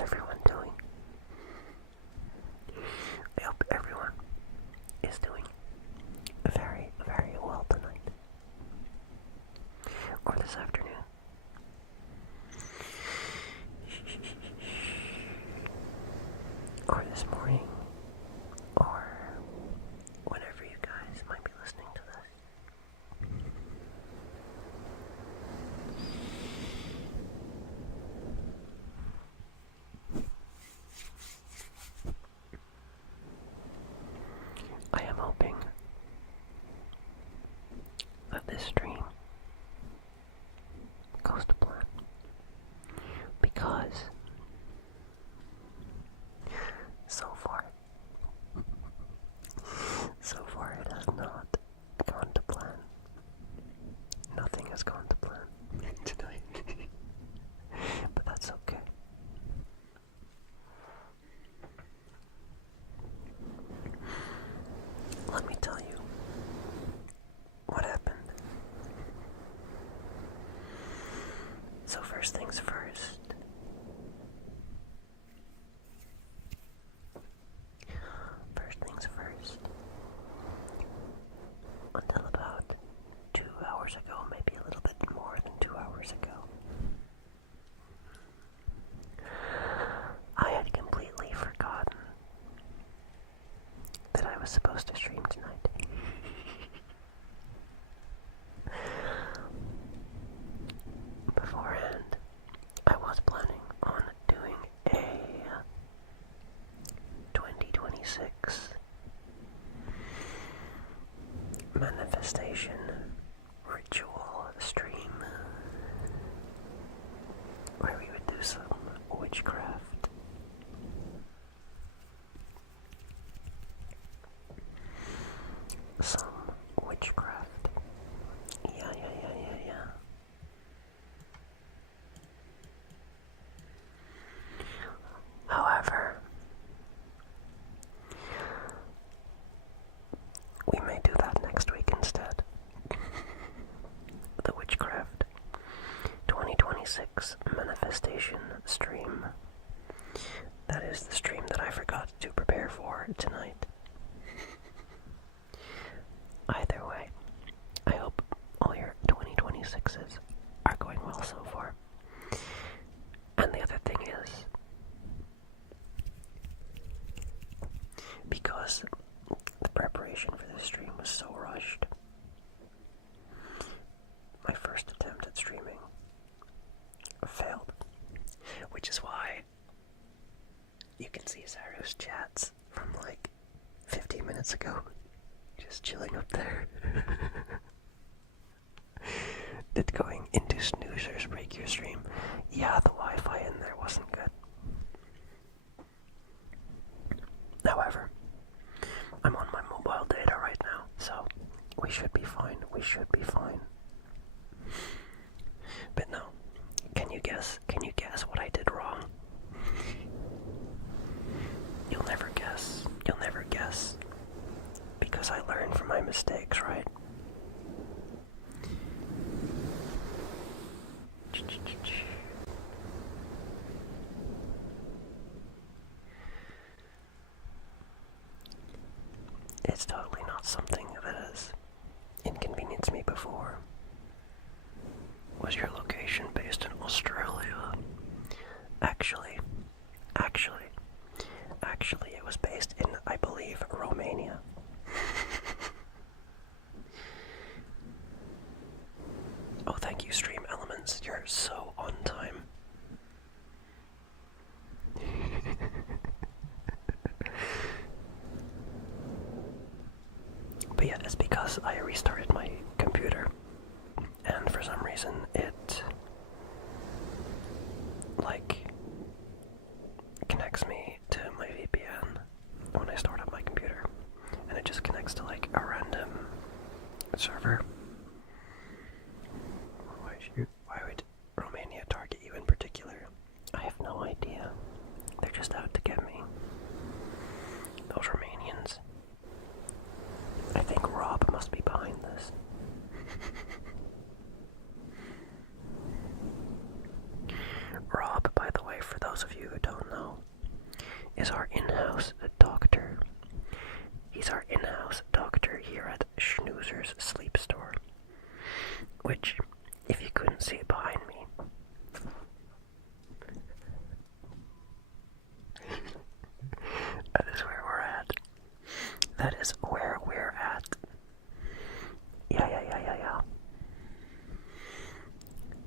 How's everyone doing? I hope everyone is doing very, very well tonight. Or this afternoon. Or this morning. Or whenever you guys might be listening to this. I am hoping that this stream goes to plan, because so far it has not gone to plan. Nothing has gone to plan tonight. But that's okay. Let me tell you what happened. So first things first. Until about 2 hours ago, maybe a little bit more than 2 hours ago, I had completely forgotten that I was supposed to stream tonight. Beforehand, I was planning on doing a 2026 manifestation ritual stream where we would do some witchcraft. Yeah. However, we may do that next week instead. The Witchcraft 2026 Manifestation stream. That is the stream that I forgot to prepare for tonight. Either way, I hope all your 2026s are going well so far. And the other thing is, because the preparation for this stream was so rushed, my first attempt at streaming failed, which is why you can see Zaro's chats from like 15 minutes ago, just chilling up there. Did going into snoozers break your stream? Yeah, the Wi-Fi in there wasn't good. However, I'm on my mobile data right now, so we should be fine. But no, can you guess what I did wrong? You'll never guess, because I learn from my mistakes, right? It's totally not something that has inconvenienced me before. Was your location based in Australia? Actually, it was based in, I believe, Romania. Oh, thank you, Stream Elements. You're so on time. But yeah, it's because I restarted my computer, and for some reason it connects me to my VPN when I start up my computer, and it just connects to like a random server. Why would Romania target you in particular? I have no idea. They're just out to get me. Those Romanians. I think Rob must be behind this. Rob, by the way, for those of you who don't know, is our in-house doctor. He's our in-house doctor here at Schnoozer's Sleep Store. Which, if you couldn't see it behind me, that is where we're at. That is where we're at. Yeah.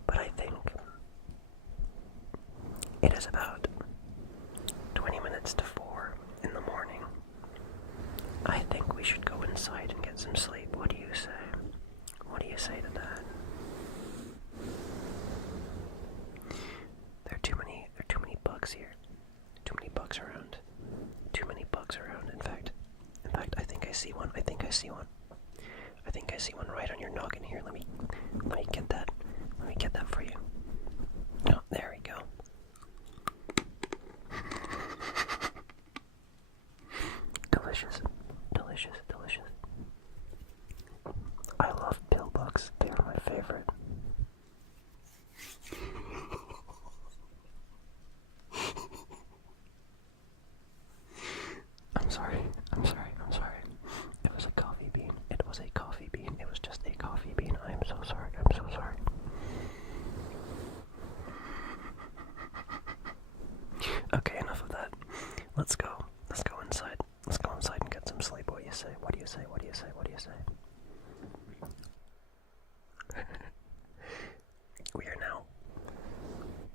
But I think it is about 20 minutes to 4 in the morning. I think we should go inside and get some sleep. What do you say? What do you say to that? There are too many bugs here. Too many bugs around. Too many bugs around. In fact, I think I see one. I think I see one right on your noggin here. Let me get that. Let me get that for you. Oh, there we go. Delicious. I love pill bugs. They are my favorite. I'm sorry. It was a coffee bean. It was just a coffee bean. I am so sorry. Okay, enough of that. Let's go inside. Let's go inside and get some sleep. What do you say? We are now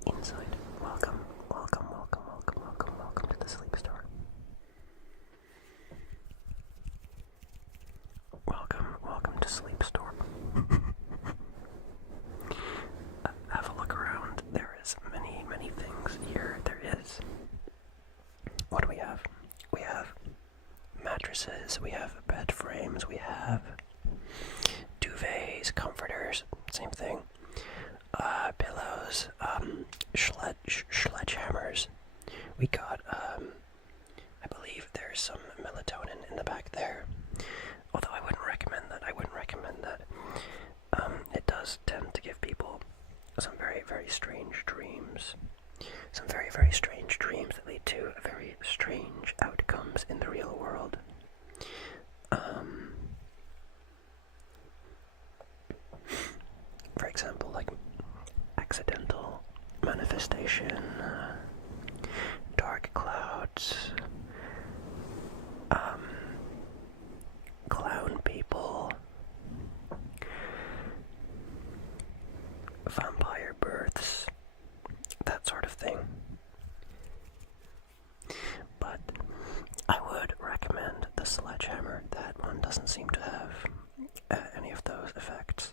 inside. Welcome to the Sleep Store. Welcome to Sleep Store. Have a look around. There is many things here. There is. What do we have? We have mattresses, we have bed frames, we have duvets, comforters, same thing. Pillows, sledgehammers. We got, I believe there's some melatonin in the back there. Although I wouldn't recommend that. It does tend to give people some very, very strange dreams. Some very, very strange dreams that lead to very strange outcomes in the real world. For example, like accidental manifestation, dark clouds, clown people, vampire births, that sort of thing. But I would recommend the sledgehammer. That one doesn't seem to have any of those effects,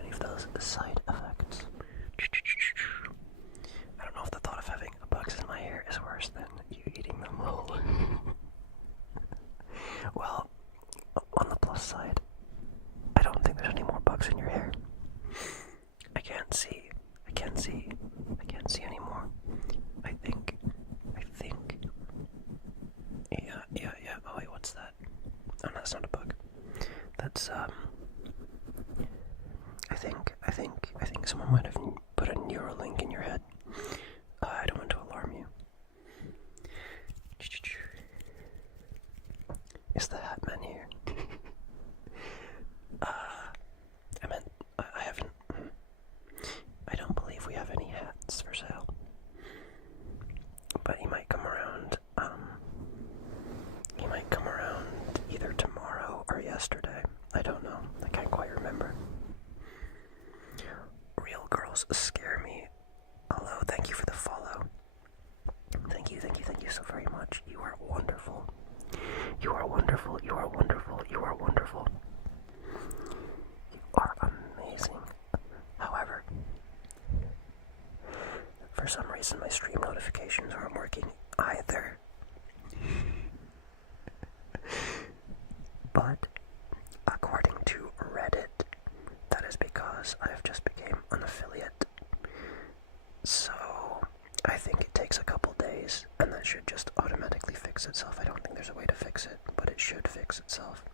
any of those side effects. I don't know if the thought of having bugs in my hair is worse than you eating them whole. Well, on the plus side, I don't think there's any more bugs in your hair. I can't see anymore. I think. Yeah. Oh wait, what's that? Oh, no, that's not a bug. That's I think someone might have put a Neuralink in your head. I don't want to alarm you. Is the hat man here? I haven't. I don't believe we have any hats for sale. But he might come around. He might come around either tomorrow or yesterday. I don't know. I can't quite remember. Real girls scare me. Hello, thank you for the follow. Thank you so very much. You are wonderful. You are wonderful. You are amazing. However, for some reason my stream notifications aren't working either. But according to Reddit, that is because I have just became an affiliate. So I think it takes a couple days, and that should just automatically fix itself. I don't think there's a way to fix it, but it should fix itself.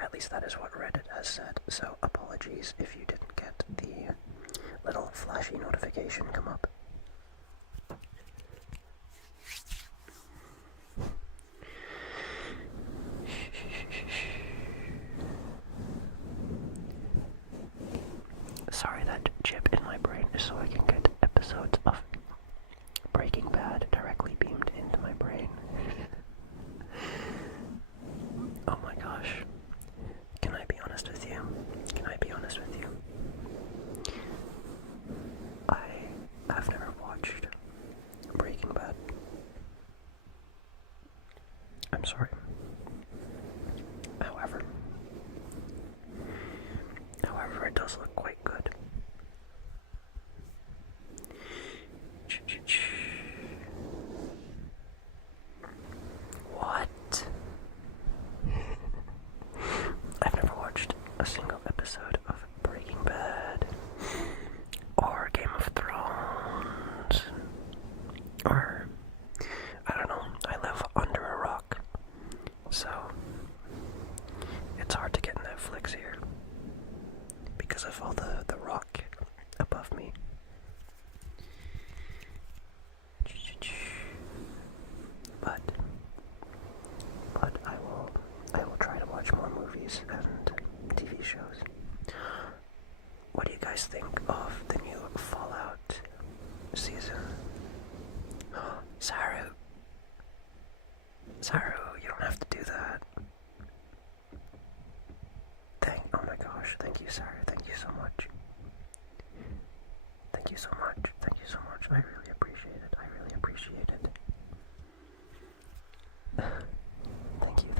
At least that is what Reddit has said. So apologies if you didn't get the little flashy notification come up. I'm sorry. However, it does look quite good. What? I've never watched a single episode of Breaking Bad or Game of Thrones or I don't know. I live under a rock, so it's hard to get Netflix here because of all the rock above me. But I will try to watch more movies and TV shows. What do you guys think of the new Fallout season? Saru, you don't have to do that. Oh my gosh, thank you, Saru, thank you so much. Thank you so much, I really appreciate it, Thank you.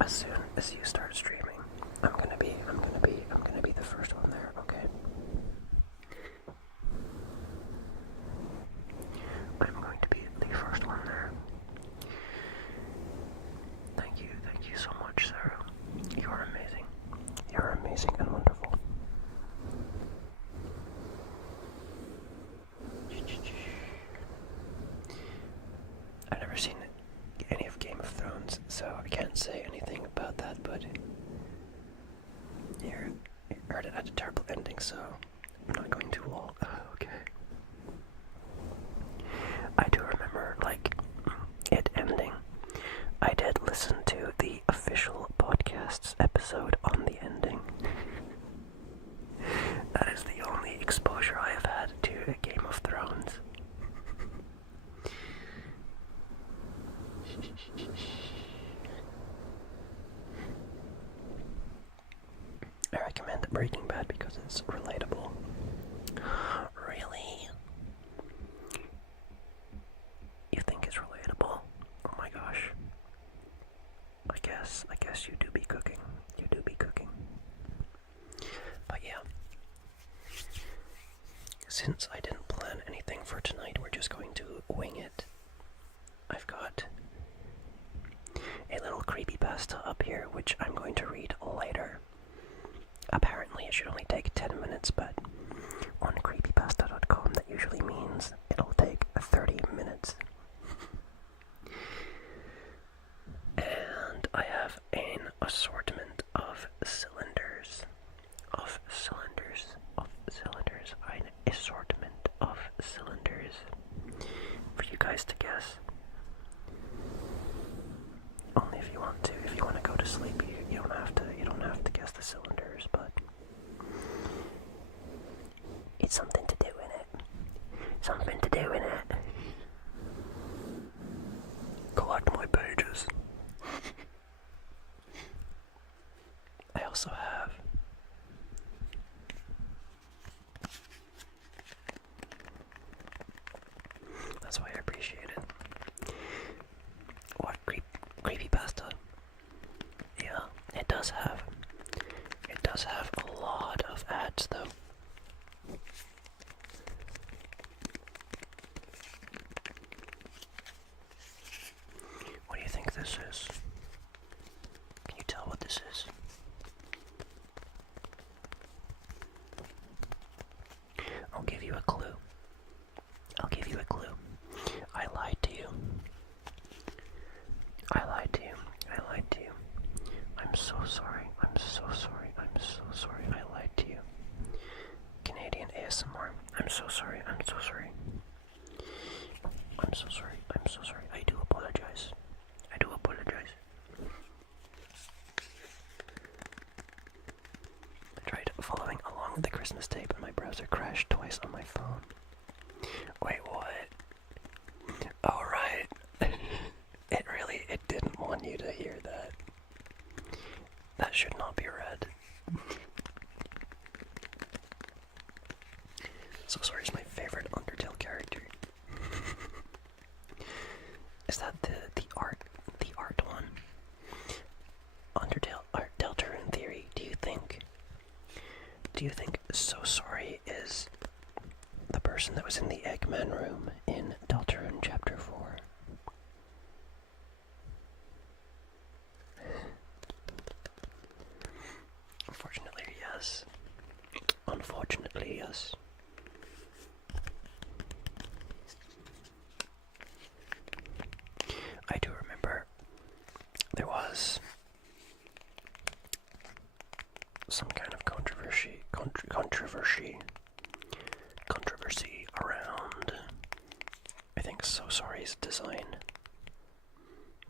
As soon as you start streaming, I'm gonna be the first one there, okay? I'm going to be the first one there. Thank you so much, Sarah. You're amazing. You're amazing and wonderful. I've never seen any of Game of Thrones, so I can't say anything about that, but you heard it had a terrible ending, so I'm not going to lol. Okay. I do remember, it ending. I did listen to the official podcast's episode on the ending. That is the only exposure I have had to Game of Thrones. I recommend Breaking Bad because it's relatable. Really? You think it's relatable? Oh my gosh. I guess you do be cooking. But yeah. Since I didn't plan anything for tonight, we're just going to wing it. I've got a little creepypasta up here, which I'm going to read later. Apparently it should only take 10 minutes, but on creepypasta.com that usually means it'll take 30 minutes. And I have an assortment of cylinders. An assortment of cylinders for you guys to guess. Only if you want to. If you want to go to sleep, you don't have to guess the cylinders, but it's something to do in it. Collect my pages. I also have that's why I appreciate it. What creepypasta? Yeah, it does have a lot of ads though. What do you think this is? Can you tell what this is? I'll give you a clue. I lied to you. I'm so sorry. I lied to you. Canadian ASMR. I'm so sorry. I do apologize. I tried following along with the Christmas tape and my browser crashed twice on my phone. Wait, what? Oh, right. It didn't want you to hear that. That should not be read. So sorry is my favorite Undertale character. you think So Sorry is the person that was in the Eggman room in Deltarune Chapter 4? Unfortunately, yes. Unfortunately, yes. I do remember there was some kind of controversy around, I think, So Sorry's design,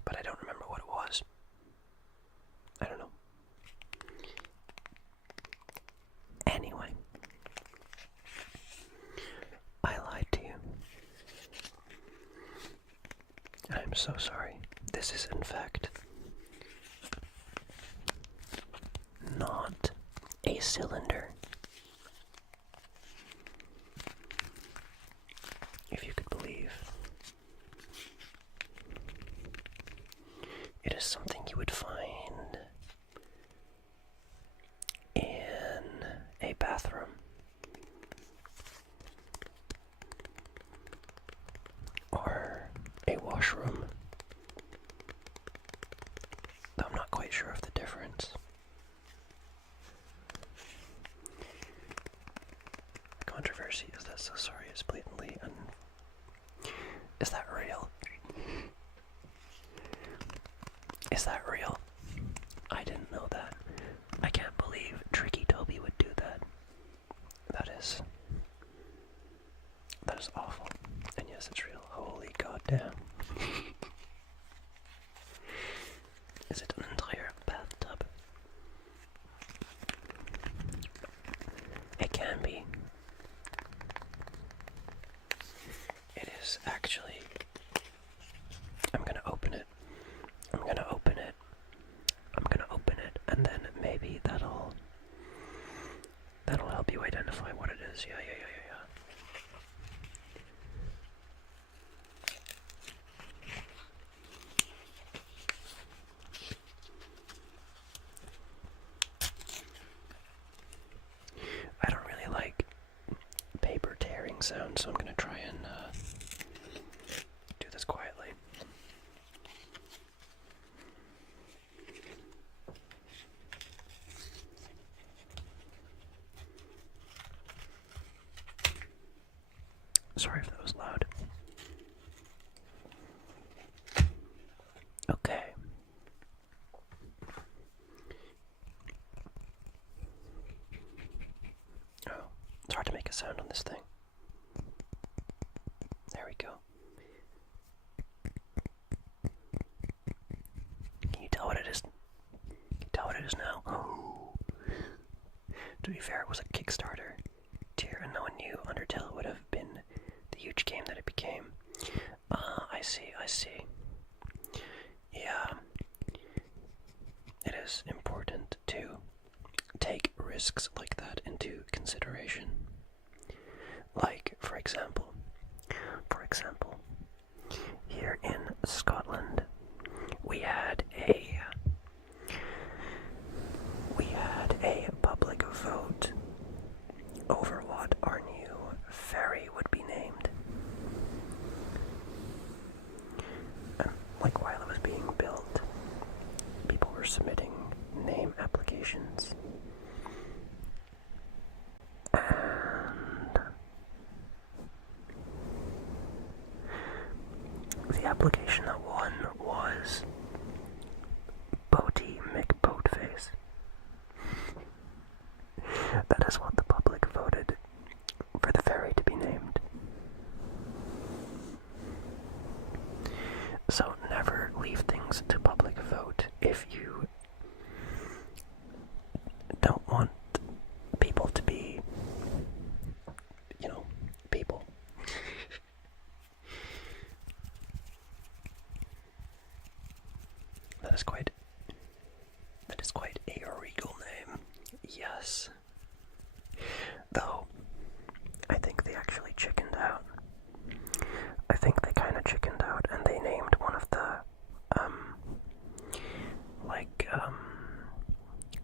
but I don't remember what it was. I don't know. Anyway, I lied to you. I'm so sorry. This is, in fact, not a cylinder. If you could believe. It is something you would find in a bathroom. Or a washroom. Though I'm not quite sure of the difference. The controversy is that So Sorry is blatantly Is that real? Is that real? I didn't know that. I can't believe Tricky Toby would do that. That is awful. And yes, it's real. Holy goddamn. Is it an entire bathtub? It can be. It is actually. I'm gonna open it. I'm gonna open it. I'm gonna open it, and then maybe that'll help you identify what it is. Yeah. I don't really like paper tearing sounds, so I'm gonna try and do this quietly. Sorry if that was loud. Okay. Oh, it's hard to make a sound on this thing. There we go. Can you tell what it is? Can you tell what it is now? Oh. To be fair, it was a Kickstarter tier, and no one knew Undertale would have been the huge game that it became. I see. Yeah. It is important to take risks like that into consideration. Like, for example, here in Scotland, we had a public vote over what our new ferry would be named. And like while it was being built, people were submitting name applications. And the application that won was Boaty McBoatface. That is what the public voted for the ferry to be named. So never leave things to public vote if you don't want people to be, people. That is quite a regal name. Yes. Though, I think they actually chickened out. I think they kind of chickened out, and they named one of the,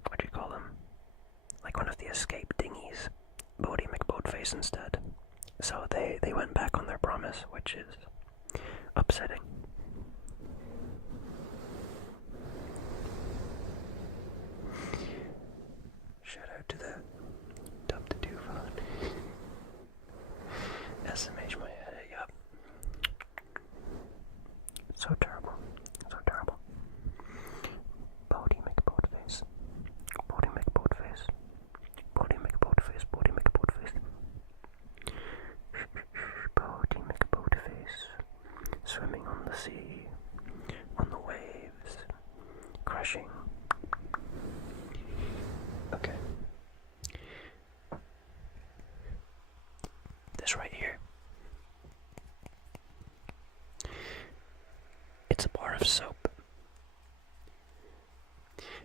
what do you call them? Like one of the escape dinghies, Bodie McBoatface instead. So they went back on their promise, which is upsetting. Shout out to the Dub to Duvon. SMH my head, yup. So terrible. So terrible. Bodie McBoatface. Bodie McBoatface. Bodie McBoatface. Bodie McBoatface. Bodie McBoatface. Swimming on the sea. On the waves. Crushing. Okay. This right here. It's a bar of soap.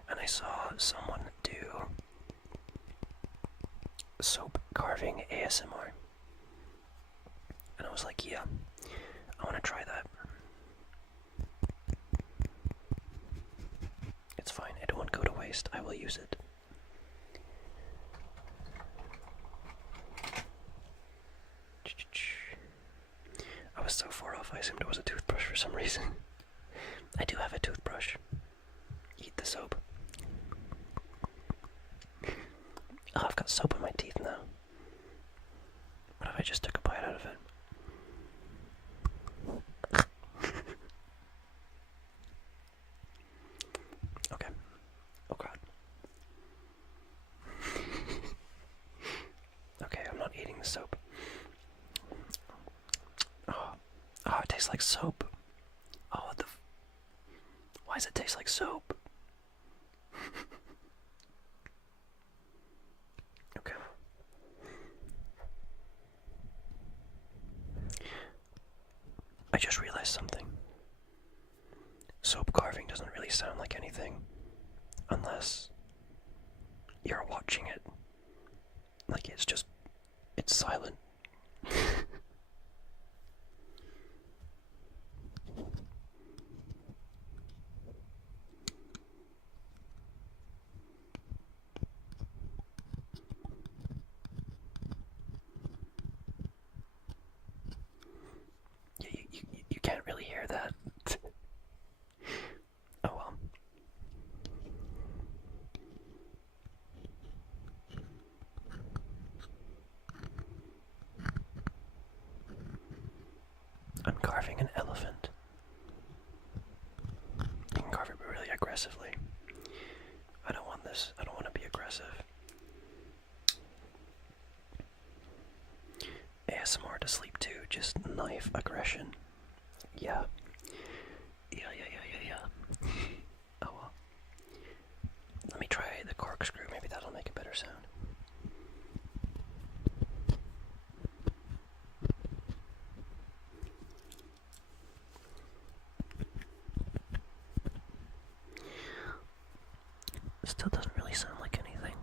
And I saw someone do soap carving ASMR. And I was like, yeah, I want to try that. It's fine, it won't go to waste. I will use it. I was so far off, I assumed it was a toothbrush for some reason. I do have a toothbrush. Eat the soap. Oh, I've got soap in my teeth now. What if I just took a bite out of it? Okay. Oh god. Okay, I'm not eating the soap. Oh, it tastes like soap. Oh, what the why does it taste like soap? Okay. I just realized something. Soap carving doesn't really sound like anything unless you're watching it. Like it's silent. You can't really hear that. Oh well. I'm carving an elephant. You can carve it really aggressively. I don't want this. I don't want to be aggressive. ASMR to sleep too, just knife aggression. Yeah. Yeah. Oh well. Let me try the corkscrew, maybe that'll make a better sound. Still doesn't really sound like anything.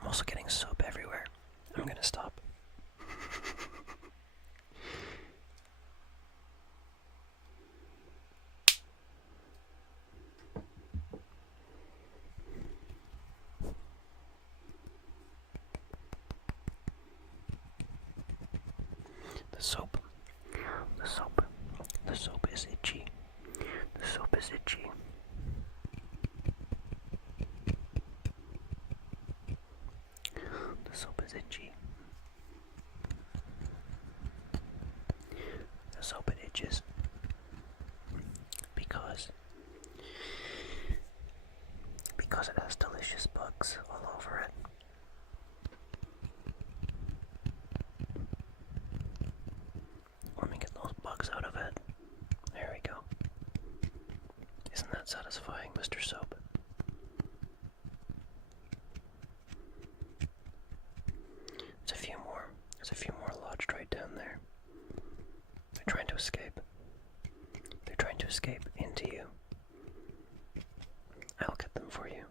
I'm also getting soap everywhere. I'm gonna stop. The soap is itchy. The soap is itchy. The soap is itchy. The soap it itches. Because it has delicious bugs all over it. Let me get those bugs out of it. There we go. Isn't that satisfying, Mr. Soap? There's a few more lodged right down there. They're trying to escape. They're trying to escape into you. I'll get them for you.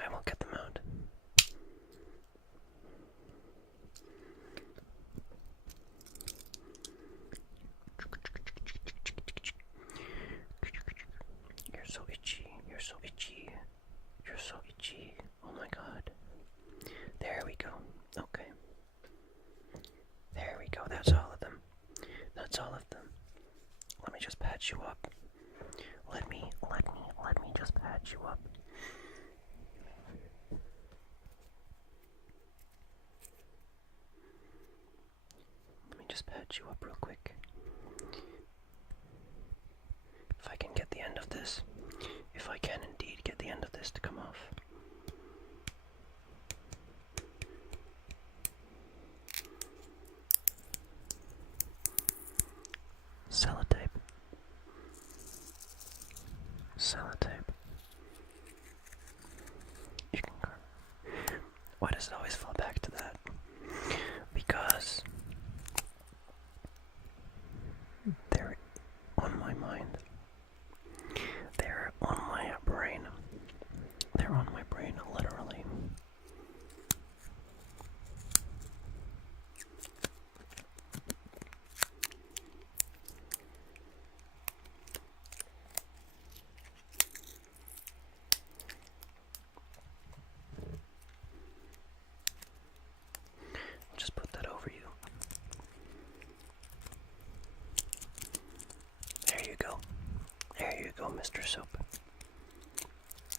I will get them out. patch you up real quick. If I can get the end of this. If I can indeed get the end of this to come off. Sellotape. Sellotape. You can. Why does it always fall back to that? Because they're on my mind. They're on my brain. They're on my brain, literally. Just put that over you. There you go. There you go, Mr. Soap.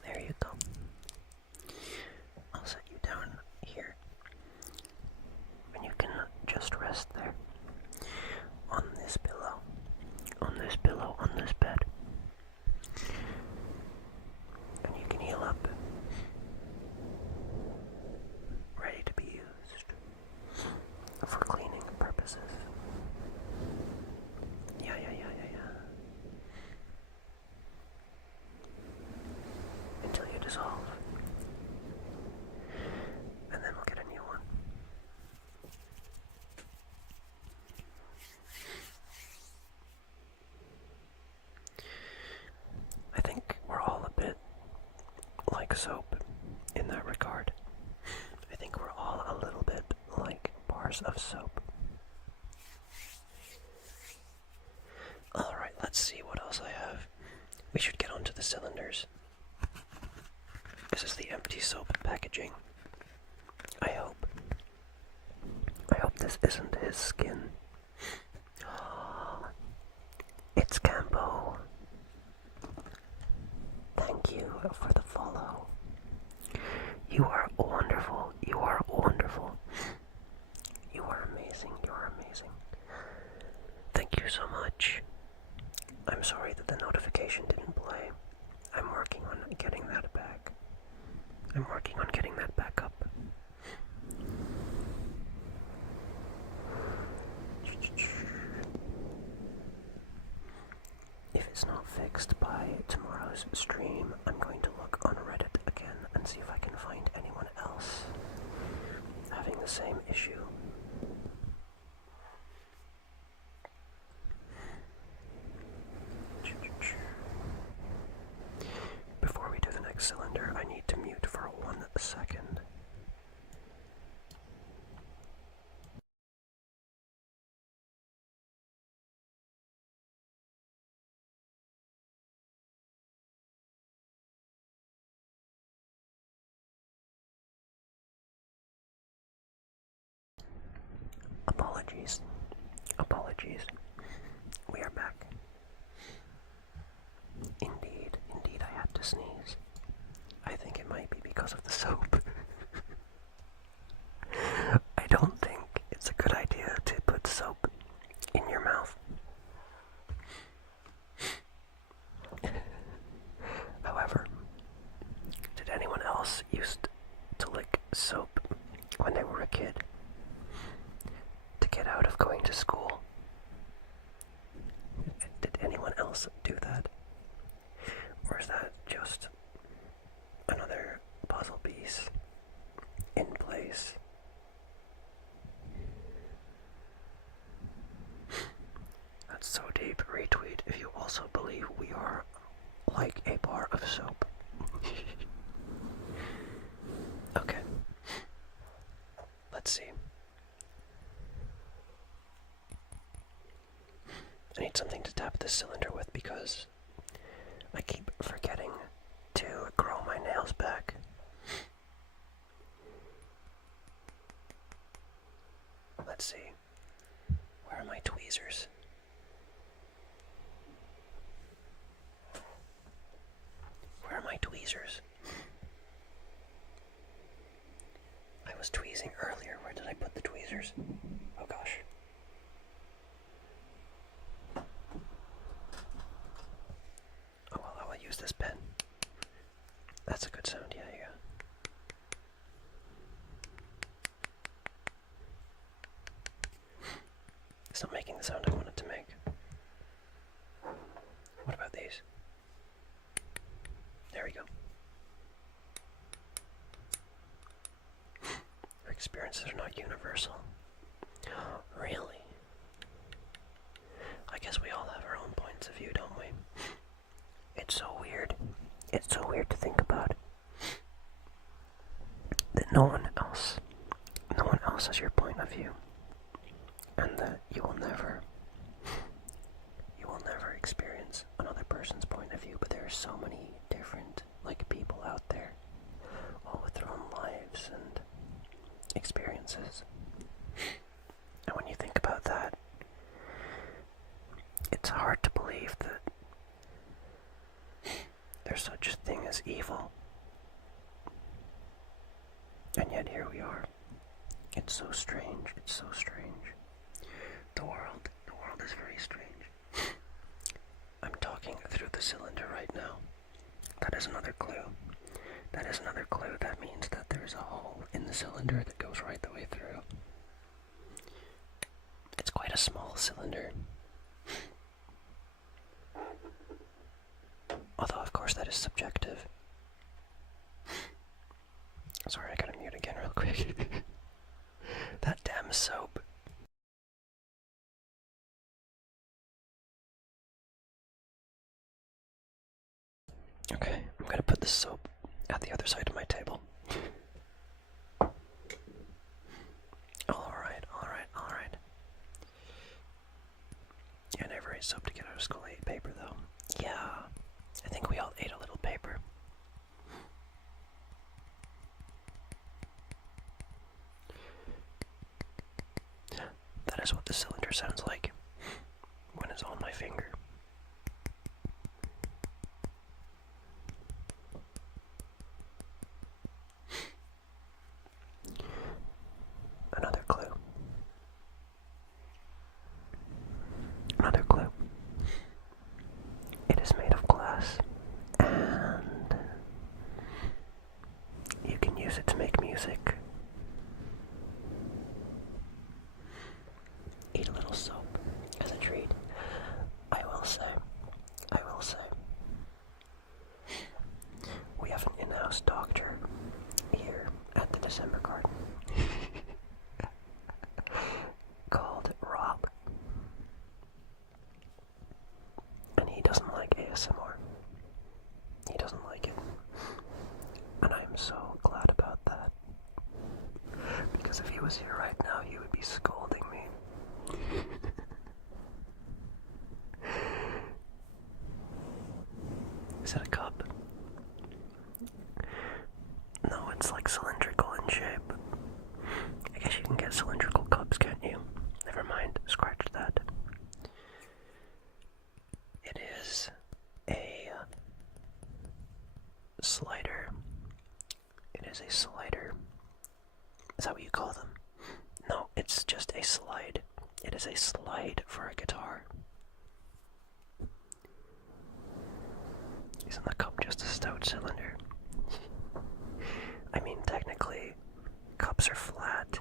There you go. I'll set you down here. And you can just rest there. On this pillow. On this pillow, on this bed. And you can heal up. Ready to be used. For cleaning purposes. Yeah. Until you dissolve. And then we'll get a new one. I think we're all a bit like soap in that regard. I think we're all a little bit like bars of soap. Alright, let's see what else I have. We should get onto the cylinders. This is the empty soap packaging. I hope this isn't his skin. It's Campo. Thank you for the follow. You are wonderful. You are wonderful. You are amazing. You are amazing. Thank you so much. I'm sorry that the notification didn't play. I'm working on getting that back. I'm working on getting that back up. If it's not fixed by tomorrow's stream, I'm going to look on Reddit again and see if I can find anyone else having the same issue. Before we do the next cylinder, I need to mute for 1 second. Apologies. Apologies. We are back. Indeed, I had to sneeze. I think it might be because of the soap. I don't think it's a good idea to put soap in your mouth. However, did anyone else used to lick soap when they were a kid? To get out of going to school? Did anyone else do that? Or is that just another puzzle piece in place? That's so deep. Retweet if you also believe we are like a bar of soap. Okay. Let's see. I need something to tap this cylinder with because I keep forgetting to grow my nails back. Let's see. Where are my tweezers? Where are my tweezers? I was tweezing earlier. Where did I put the tweezers? Oh gosh. That's a good sound, yeah, yeah. It's not making the sound I want it to make. What about these? There we go. Our experiences are not universal. Really? I guess we all have our own points of view, don't we? It's so weird. It's so weird to think about. That no one else has your point of view. And that you will never experience another person's point of view, but there are so many different, like, people out there, all with their own lives and experiences. And when you think about that, it's hard to believe that there's such a thing as evil. And yet here we are. It's so strange, it's so strange. The world is very strange. I'm talking through the cylinder right now. That is another clue. That is another clue. That means that there's a hole in the cylinder that goes right the way through. It's quite a small cylinder. Although, of course, that is subjective. Sorry, I gotta mute again real quick. That damn soap. Okay, I'm gonna put the soap at the other side of my table. Alright. Yeah, I never ate soap to get out of school. I ate paper, though. Yeah, I think we all ate a little paper. That is what the cylinder sounds like when it's on my finger. Another clue. Another clue. It is made of glass, and you can use it to make music. Eat a little soap as a treat. I will say, we have an in-house doctor here at the December Garden called Rob, and he doesn't like ASMR. He doesn't like it, and I am so glad about that, because if he was here right now, he would be scolding me. Is that a cup? No, it's like cylindrical in shape. I guess you can get cylindrical cups, can't you? Never mind, scratch that. It is a slider. It is a slider. Is that what you call them? No, it's just a slide. It is a slide for a guitar. Isn't the cup just a stout cylinder? I mean, technically, cups are flat.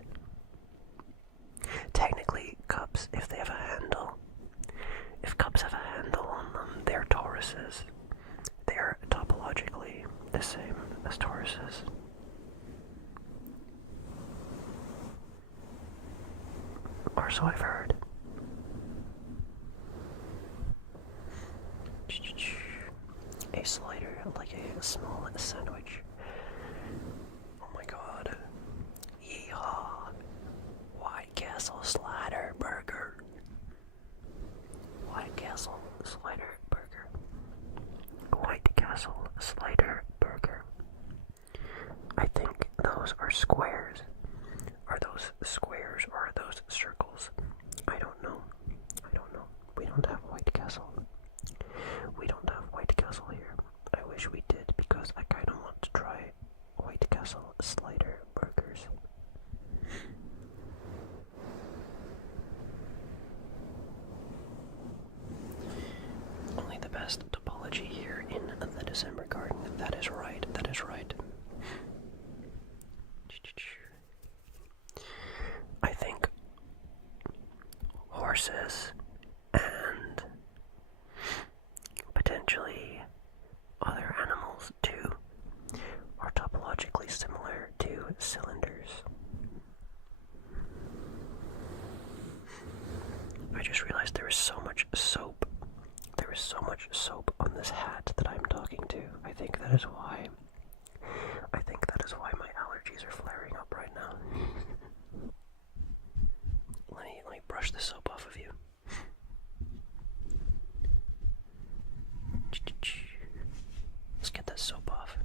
Technically, cups, if they have a handle, if cups have a handle on them, they're toruses. They are topologically the same as toruses. Or so I've heard. A slider, like a small sandwich. Oh my god. Yeehaw. White Castle slider burger. White Castle slider burger. White Castle slider burger. I think those are squares. Are those squares or are those circles? I don't know. We don't have White Castle. We don't have White Castle here. I wish we did, because I kind of want to try White Castle slider burgers. Only the best topology here in the December Garden. That is right. horses and potentially other animals too are topologically similar to cylinders. I just realized there is so much soap. There is so much soap on this hat that I'm talking to. I think that is why my allergies are flaring up right now. Let me brush the soap off of you. Let's get that soap off.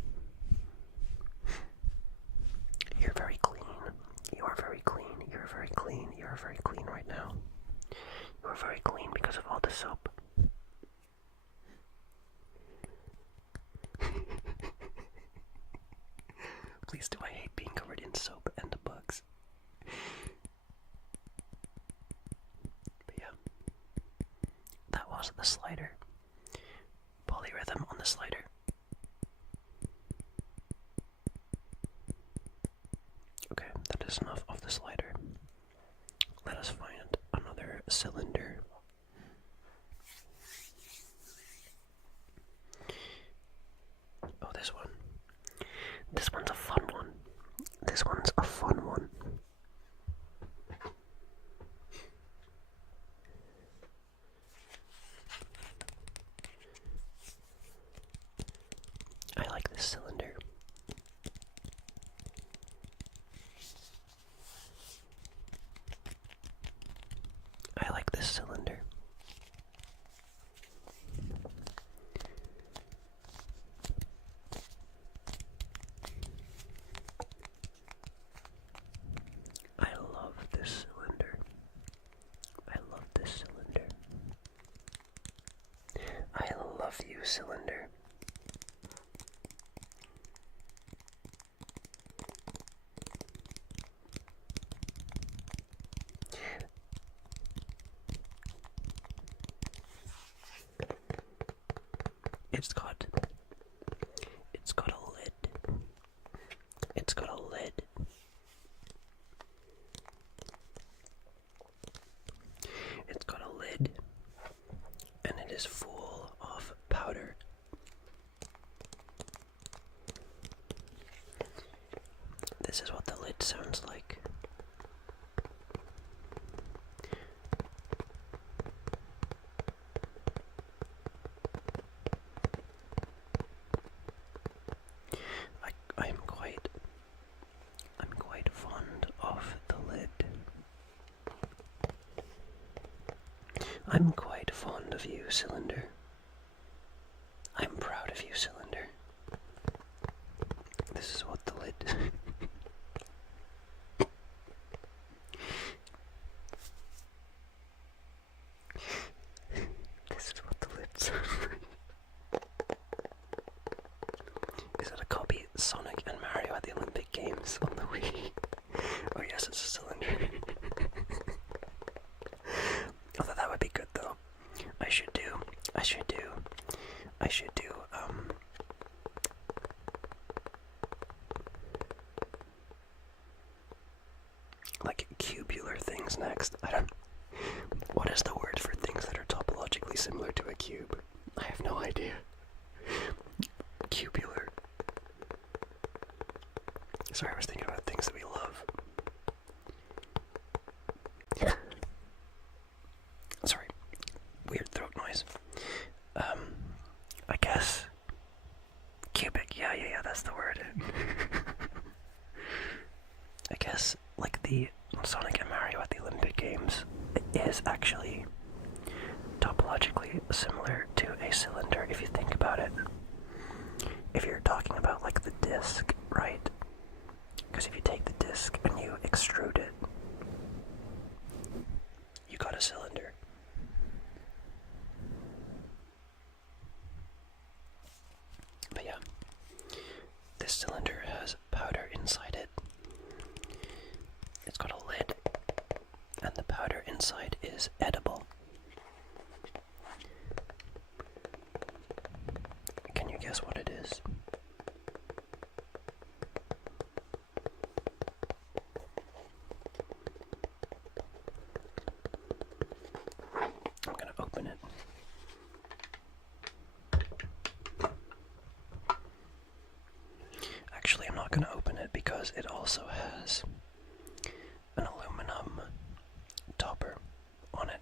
You're very clean. You are very clean. You're very clean. You're very clean right now. You are very clean because of all the soap. Please do, I hate being covered in soap and bugs. But yeah, that was the slider. Polyrhythm on the slider. Okay, that is enough of the slider. Let us find another cylinder. Oh, this one. This one's a fun one. This one's a fun one. I like this cylinder. I like this cylinder. I love this cylinder. I love this cylinder. I love you, cylinder. It's got a lid. It's got a lid. It's got a lid, and it is full of powder. This is what the lid sounds like. I'm quite fond of the lid. I'm quite fond of you, cylinder. I'm proud of you, cylinder. This is what the lid. This is what the lid sounds like. Is it a copy of Sonic and Mario at the Olympic Games on the Wii? Oh yes, it's a cylinder. Although that would be good though. I should do like cubular things next. What is the word for things that are topologically similar to a cube? I have no idea. Cubular. Sorry, I was thinking about things that we love. Sorry. Weird throat noise. I guess cubic. Yeah, that's the word. I guess like the Sonic and Mario at the Olympic Games is actually topologically similar to a cylinder if you think about it. If you're talking about like the disc, right? Because if you take the disc and you extrude it, you got a cylinder. But yeah, this cylinder has powder inside it. It's got a lid, and the powder inside is edible. Can you guess what it is? it also has an aluminum topper on it,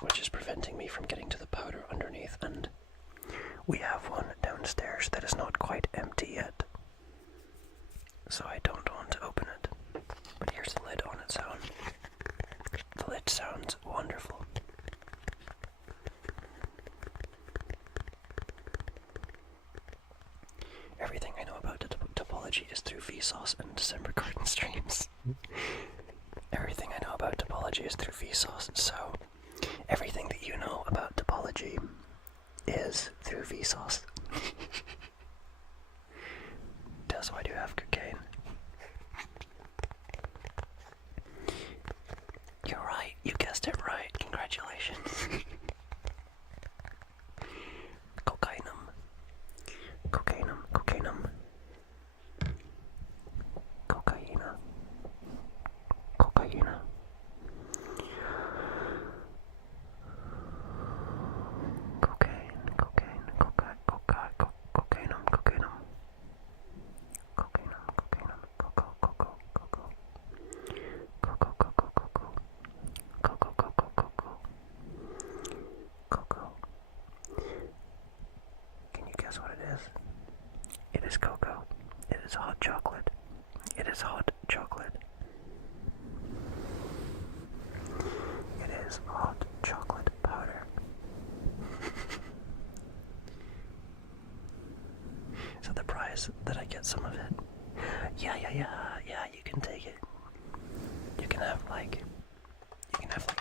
which is preventing me from getting to the powder underneath, and we have one downstairs that is not quite empty yet, so I don't want to open it. But here's the lid on its own. The lid sounds wonderful. Everything I know about topology is through Vsauce and December Garden streams. Everything I know about topology is through Vsauce, so everything that you know about topology is through Vsauce. That's why I do have cocaine. You're right, you guessed it right. Congratulations. Cocainum. Cocainum, cocainum. Cocaina. Cocaina. Cocaine, cocaine, cocainum, cocainum. Cocainum, cocainum, cocoa, cocoa, cocoa. Cocoa, cocoa, cocoa. Cocoa, cocoa, cocoa. Cocoa. Can you guess what it is? It is cocoa. It is hot chocolate. It is hot chocolate. It is hot chocolate powder. So the prize that I get some of it. Yeah, you can take it. You can have like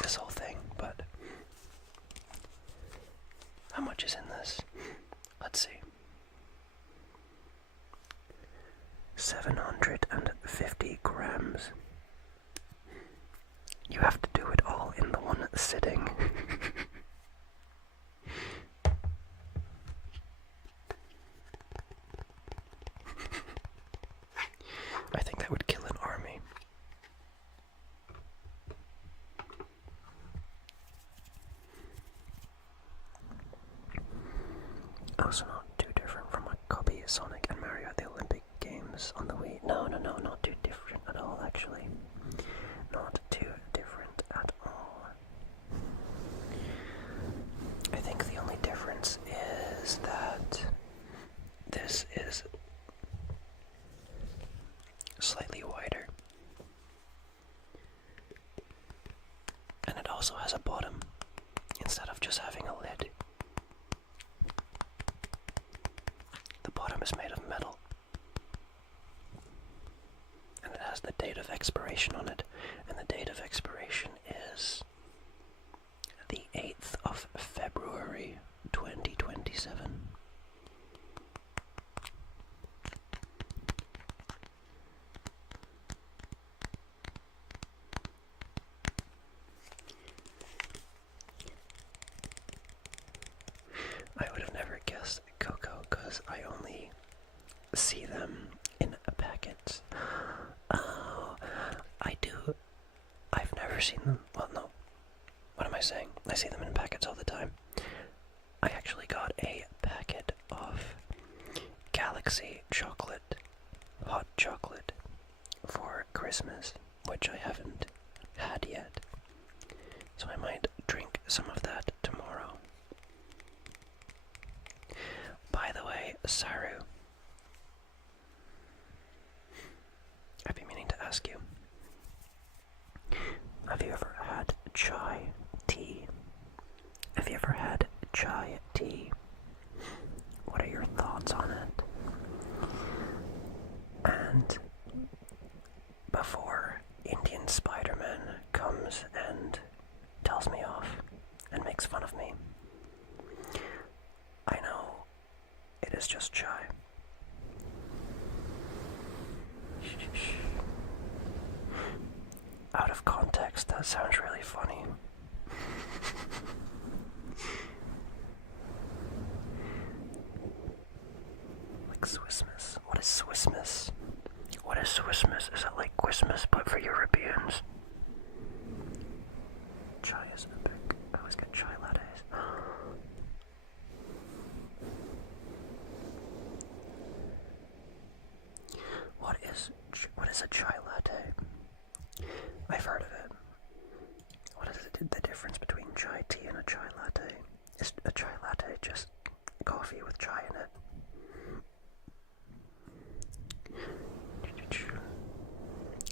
this whole thing, but how much is in this? Let's see. 750 grams. You have to do it all in the one sitting. I think that would kill an army. Also not too different from a copy of Sonic and Mario at the Olympic Games on the Wii. No, not too different at all, actually. Not too different at all. I think the only difference is that this is slightly wider. And it also has a bottom instead of just having a lid. The bottom is made of metal. And it has the date of expiration on it. And the date of expiration is the 8th of February 2027. I would have never guessed cocoa because I only see them in packets. Oh, I do. I've never seen them. Well, no. What am I saying? I see them in packets all the time. I actually got a packet of Galaxy chocolate, hot chocolate, for Christmas, which I haven't had yet. So I might drink some of that tomorrow. By the way, Saru, I've been meaning to ask you, have you ever had chai tea? Have you ever had chai tea? What are your thoughts on it? And before Indian Spider-Man comes and tells me off and makes fun of me, I know it is just chai. Out of context, that sounds really funny. Like Swissmas. What is Swissmas? What is Swissmas? Is it like Christmas but for Europeans? Chai is epic. I always get chai lattes. What is a chai latte? I've heard of it. What is the difference between chai tea and a chai latte? Is a chai latte just coffee with chai in it?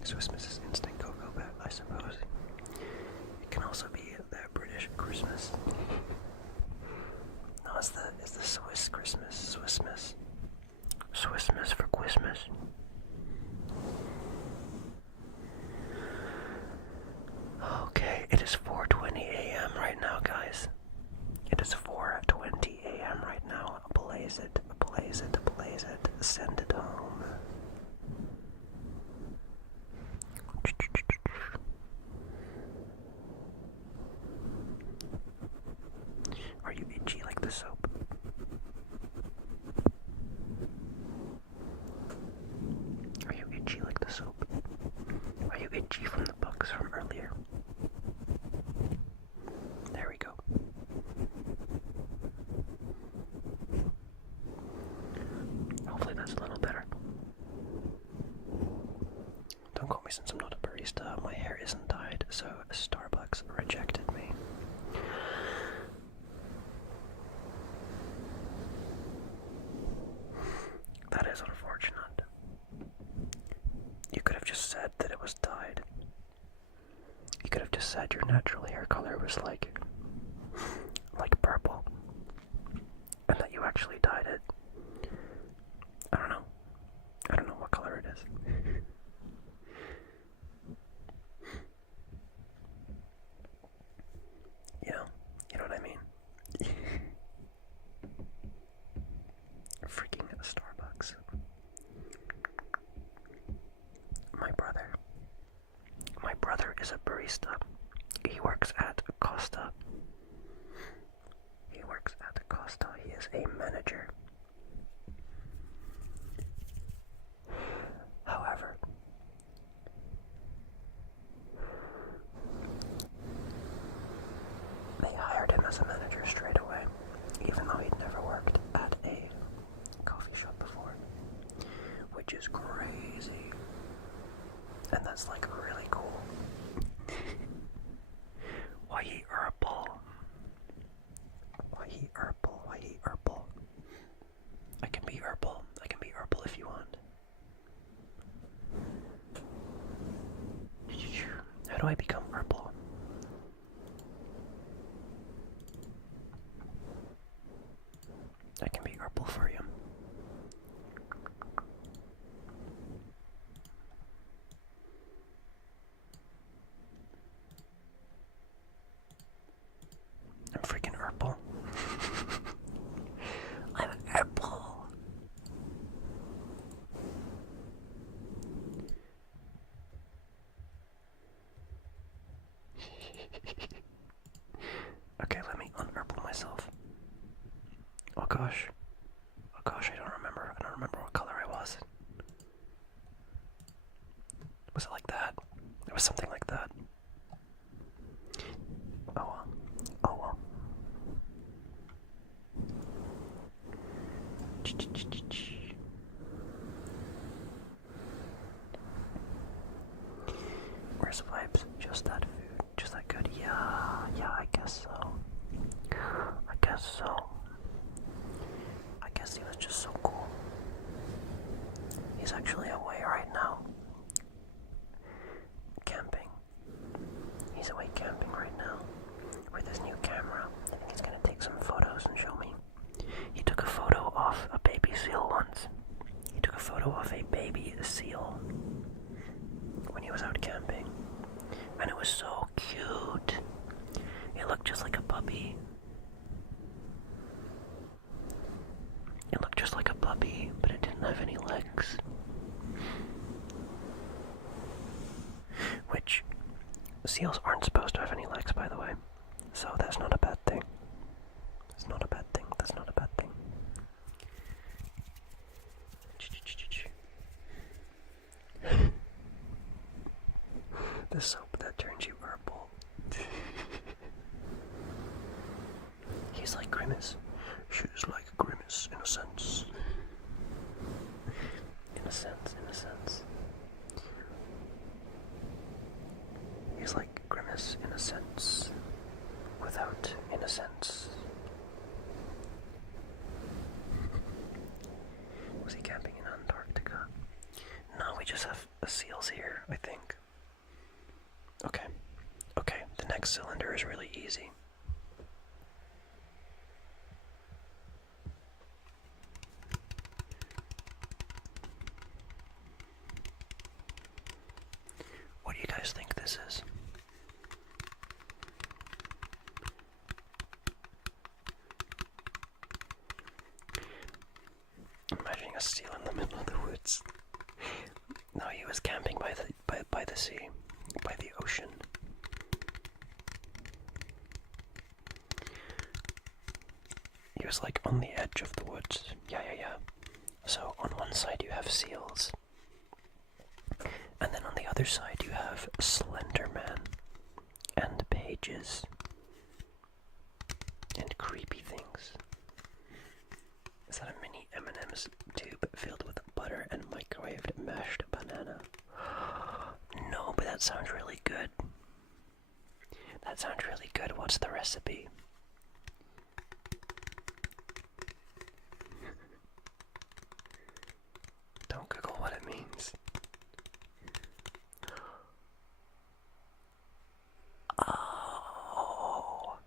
Swiss Miss's instant cocoa, but I suppose it can also be the British Christmas. No, it's the Swiss Christmas. Swiss Miss. Swiss Miss for Christmas. Okay, it is 4:20 a.m. right now, guys. It is 4:20 a.m. right now. Blaze it, blaze it, blaze it. Send it home. Are you itchy like the soap? Are you itchy like the soap? Are you itchy from the bugs from earlier? There we go. Hopefully that's a little better. Don't call me since I'm not a barista. My hair isn't dyed, so Starbucks rejected me. That is unfortunate. You could have just said that it was dyed. You could have just said your natural hair color was like purple, and that you actually dyed it. I don't know. I don't know what color it is. You know what I mean? Freaking Starbucks. My brother is a barista. He works at Costa. He is a manager. However, they hired him as a manager straight away, even though he'd never worked at a coffee shop before, which is crazy. And that's like really cool. Why eat herbal? Why eat herbal? Why eat herbal? I can be herbal. I can be herbal if you want. How do I become herbal? I can be herbal for you. I'm freaking herbal. I'm herbal. Okay, let me unherbal myself. Oh gosh. Oh gosh, I don't remember. I don't remember what color I was. Was it like that? It was something like that. Oh well. Oh well. Where's vibes? Just that food? Just that good? Yeah, I guess so. I guess so. I guess he was just so cool. He's actually away right now. Camping. He's away camping right now with his new camera. I think he's gonna take some photos and show me. He took a photo of a baby seal once. He took a photo of a baby seal when he was out camping. And it was so cute. It looked just like a puppy. It looked just like a puppy, but it didn't have any legs. Which, seals aren't supposed to have any legs, by the way. So that's not a bad thing. That's not a bad thing. That's not a bad thing. The soap that turns you herbal. He's like Grimace. She's like Grimace, in a sense. In a sense, in a sense. next cylinder is really easy. What do you guys think this is? I'm imagining a seal in the middle of the woods. No, he was camping by the sea, by the ocean. He was like on the edge of the woods. Yeah. So on one side you have seals, and then on the other side you have Slender Man and pages and creepy things. Is that a mini M&M's tube filled with butter and microwaved mashed banana? No, but that sounds really good. That sounds really good. What's the recipe? Don't Google what it means. Oh,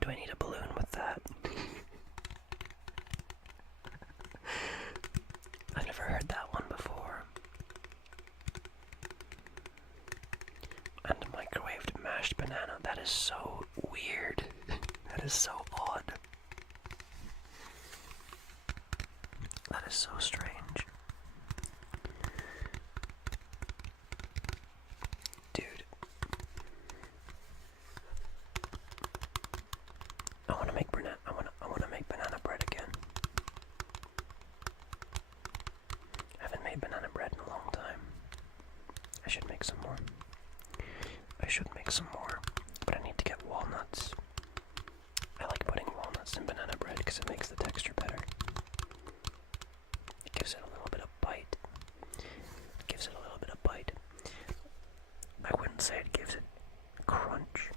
do I need a balloon with that? I've never heard that one before. And microwaved mashed banana. That is so weird. That is so odd. That is so strange. Dude. I wanna make banana bread again. I haven't made banana bread in a long time. I should make some more. But I need to get walnuts. I like putting walnuts in banana bread because it makes the texture better. It gives it a little bit of bite. I wouldn't say it gives it crunch.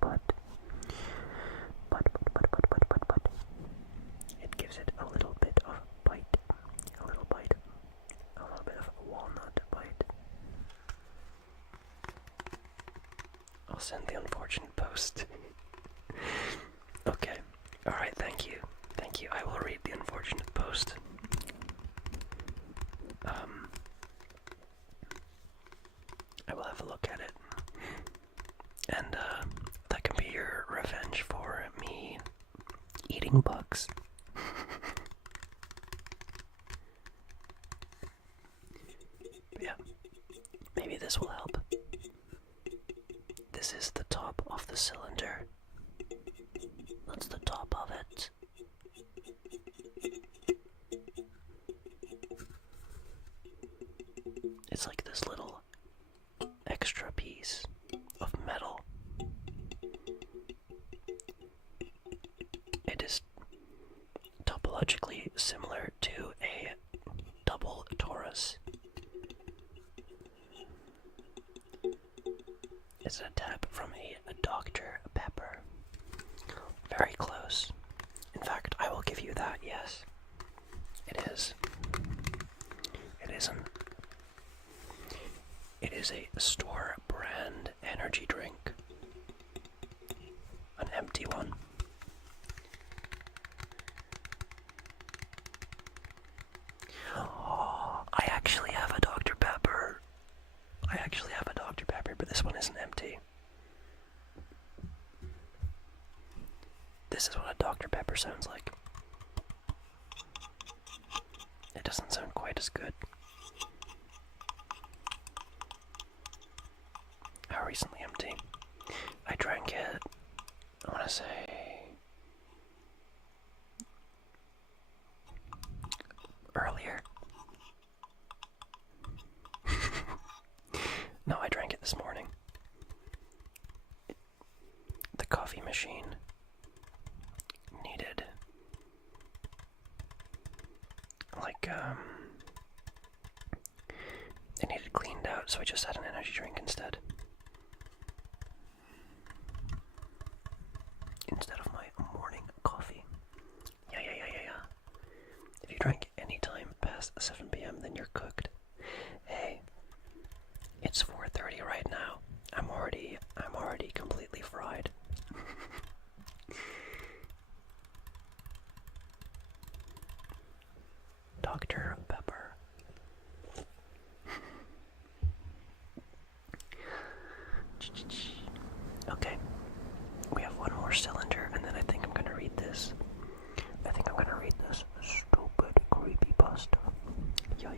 But it gives it a little bit of bite. A little bit of walnut bite. I'll send the unfortunate post. Okay. Alright, thank you. I will read the unfortunate post. I will have a look at it. And that can be your revenge for me eating bugs. Yeah. Maybe this will help. This is the top of the cylinder. That's the top of it. It's like this little extra piece of metal. It is topologically similar to a double torus. It's a tap from a Dr. Pepper. Very close. In fact, I will give you that, yes. It is. It is a store brand energy drink. An empty one. Oh, I actually have a Dr. Pepper. But this one isn't empty. This is what a Dr. Pepper sounds like. It doesn't sound quite as good. How recently empty? I drank it, I want to say, earlier. No, I drank it this morning. The coffee machine needed, it needed cleaned out, so I just had an energy drink instead. Instead of my morning coffee. Yeah. If you drink any time past 7 p.m., then you're cooked. Hey, Dr. Pepper. Okay, we have one more cylinder, and then I think I'm gonna read this. I think I'm gonna read this stupid creepypasta. Yeah.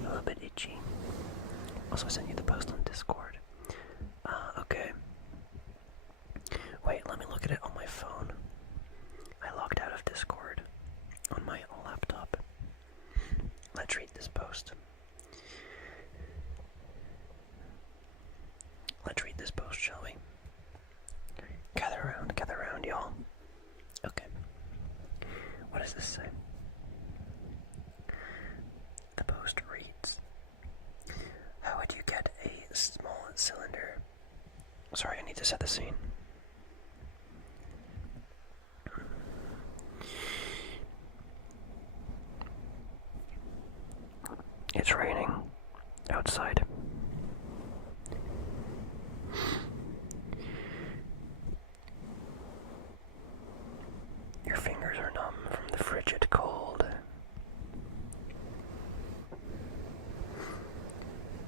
A little bit itchy. Also, I sent you the post on Discord. Okay. Wait, let me look at it on my phone. I logged out of Discord on my laptop. Let's read this post. Let's read this post, shall we? Gather around, y'all. Okay. What does this say? The post reads, how would you get a small cylinder? Sorry, I need to set the scene. It's raining outside. Your fingers are numb from the frigid cold.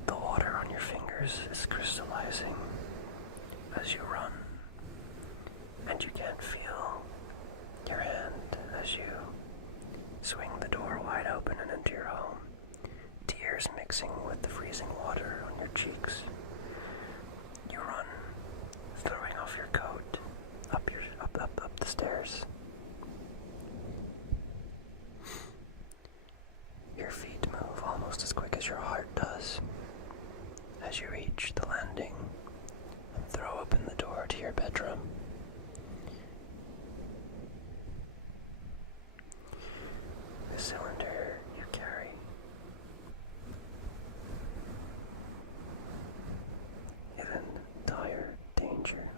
The water on your fingers is crystallizing as you run, and you can't feel your hand as you swing the door wide open and into your home. Tears mixing with the freezing water on your cheeks. You run, throwing off your coat, up the stairs. Your feet move almost as quick as your heart does as you reach the landing and throw open the door to your bedroom. The cylinder you carry is in dire danger.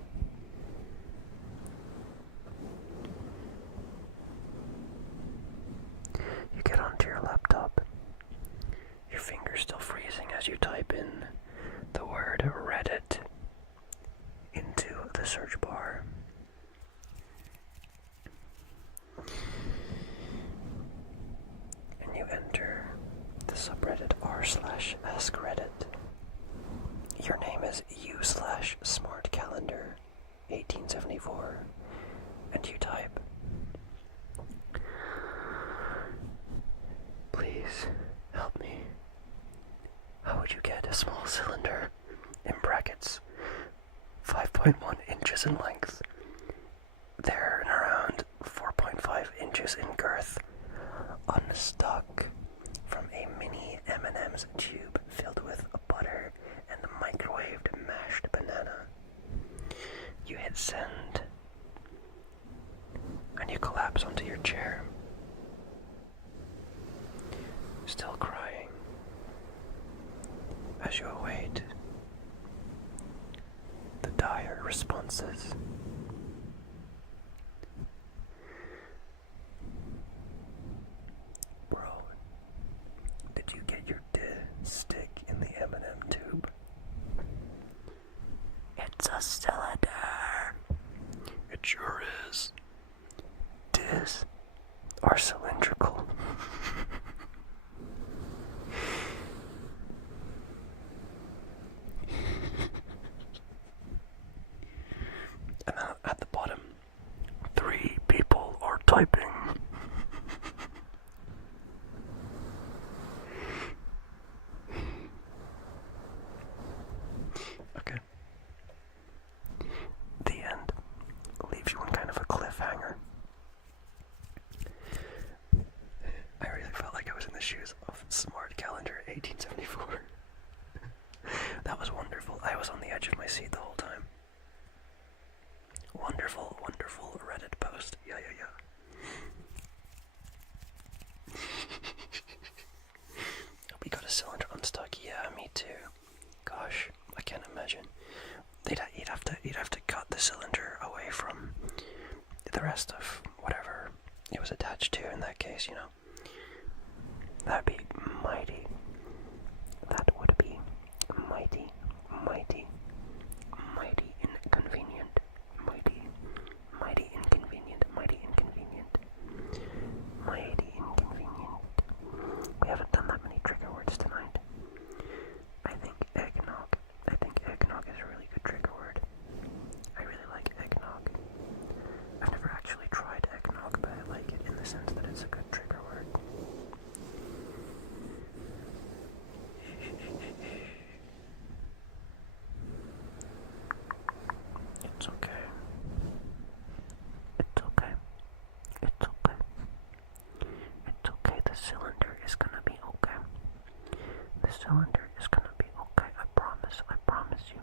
You get onto your laptop, your fingers still freezing as you type in the word Reddit into the search bar. And you enter the subreddit r/askreddit. Your name is u/smartcalendar1874, and you type, please help me. How would you get a small cylinder, in brackets, 5.1 inches in length, there and around 4.5 inches in girth, unstuck from a mini M&M's tube filled with butter and microwaved mashed banana? You hit send, and you collapse onto your chair, still crying, as you await the dire responses. Bro, did you get your stick in the M&M tube? It's a cylinder. It sure is. Dis are cylindrical. And then at the bottom, 3 people are typing. Okay. The end leaves you on kind of a cliffhanger. I really felt like I was in the shoes of Smart Calendar 1874. That was wonderful. I was on the edge of my seat the whole time. Wonderful, wonderful Reddit post. Yeah. We got a cylinder unstuck. Yeah, me too. Gosh, I can't imagine. You'd have to cut the cylinder away from the rest of whatever it was attached to in that case, you know. That'd be mighty. That would be mighty. cylinder is gonna be okay. I promise. I promise you.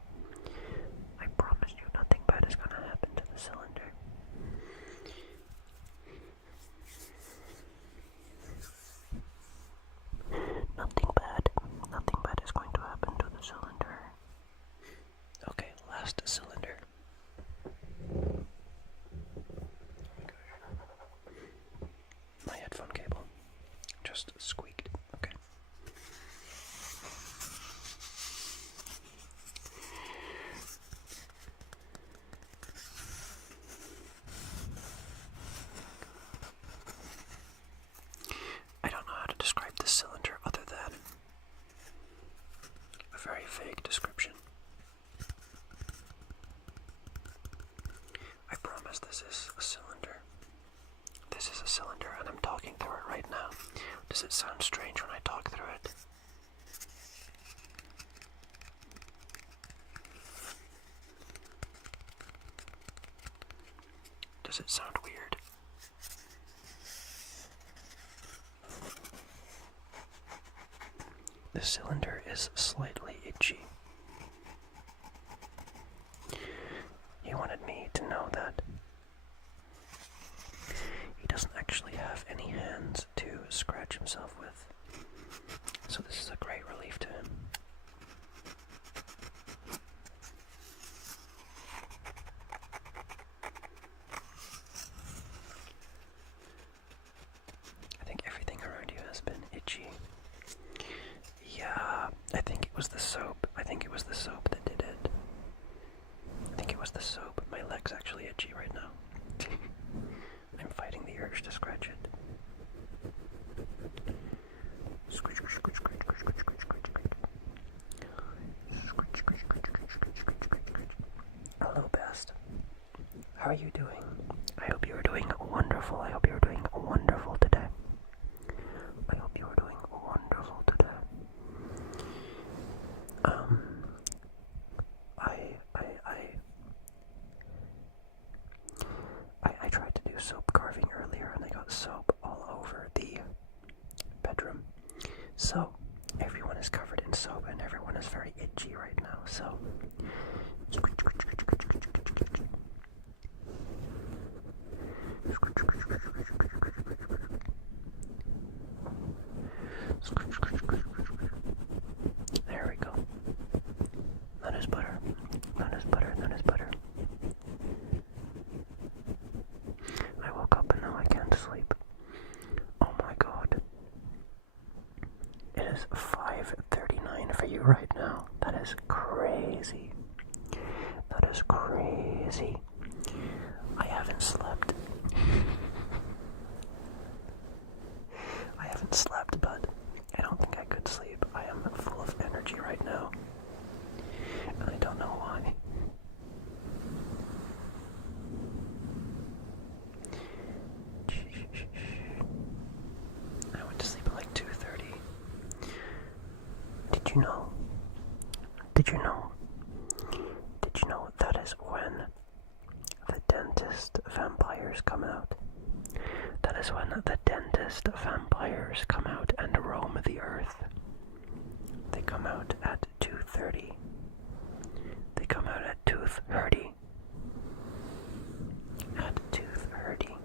I promise you nothing bad is gonna happen to the cylinder. Nothing bad is going to happen to the cylinder. Okay, last cylinder. My headphone cable just squeaked. Okay. I don't know how to describe this cylinder other than a very vague description. I promise this is a cylinder. This is a cylinder, and I'm talking through it right now. Does it sound strange when I talk through it? Does it sound weird? The cylinder is slightly itchy. He wanted me to know that he doesn't actually have any hands to scratch himself with, so this is a great relief to him. I think everything around you has been itchy. Yeah, I think it was the soap. I think it was the soap that did it. I think it was the soap. My leg's actually itchy right now. I'm fighting the urge to scratch it. Scratch, scratch, scratch, scratch, scratch, scratch, scratch, scratch, scratch. Scratch, scratch, scratch, scratch, scratch, scratch, scratch, scratch. Hello, best. How are you doing? I hope you are doing wonderful. I hope you are doing wonderful today. I hope you are doing wonderful today. I tried to do soap carving earlier and I got soap all over the bedroom. So everyone is covered in soap and everyone is very itchy right now. So there we go. That is butter. That is butter. That is butter. I woke up and now I can't sleep. Oh my god. It is 5:39 for you right now. That is crazy. That is crazy. I haven't slept. I haven't slept, but I don't think I could sleep. I am full of energy right now. And I don't know why. I went to sleep at like 2:30. Did you know? Did you know? Did you know that is when the dentist vampires come out? That is when the dentist vampires come out and roam the earth. They come out at 2:30. They come out at 2:30. At 2:30.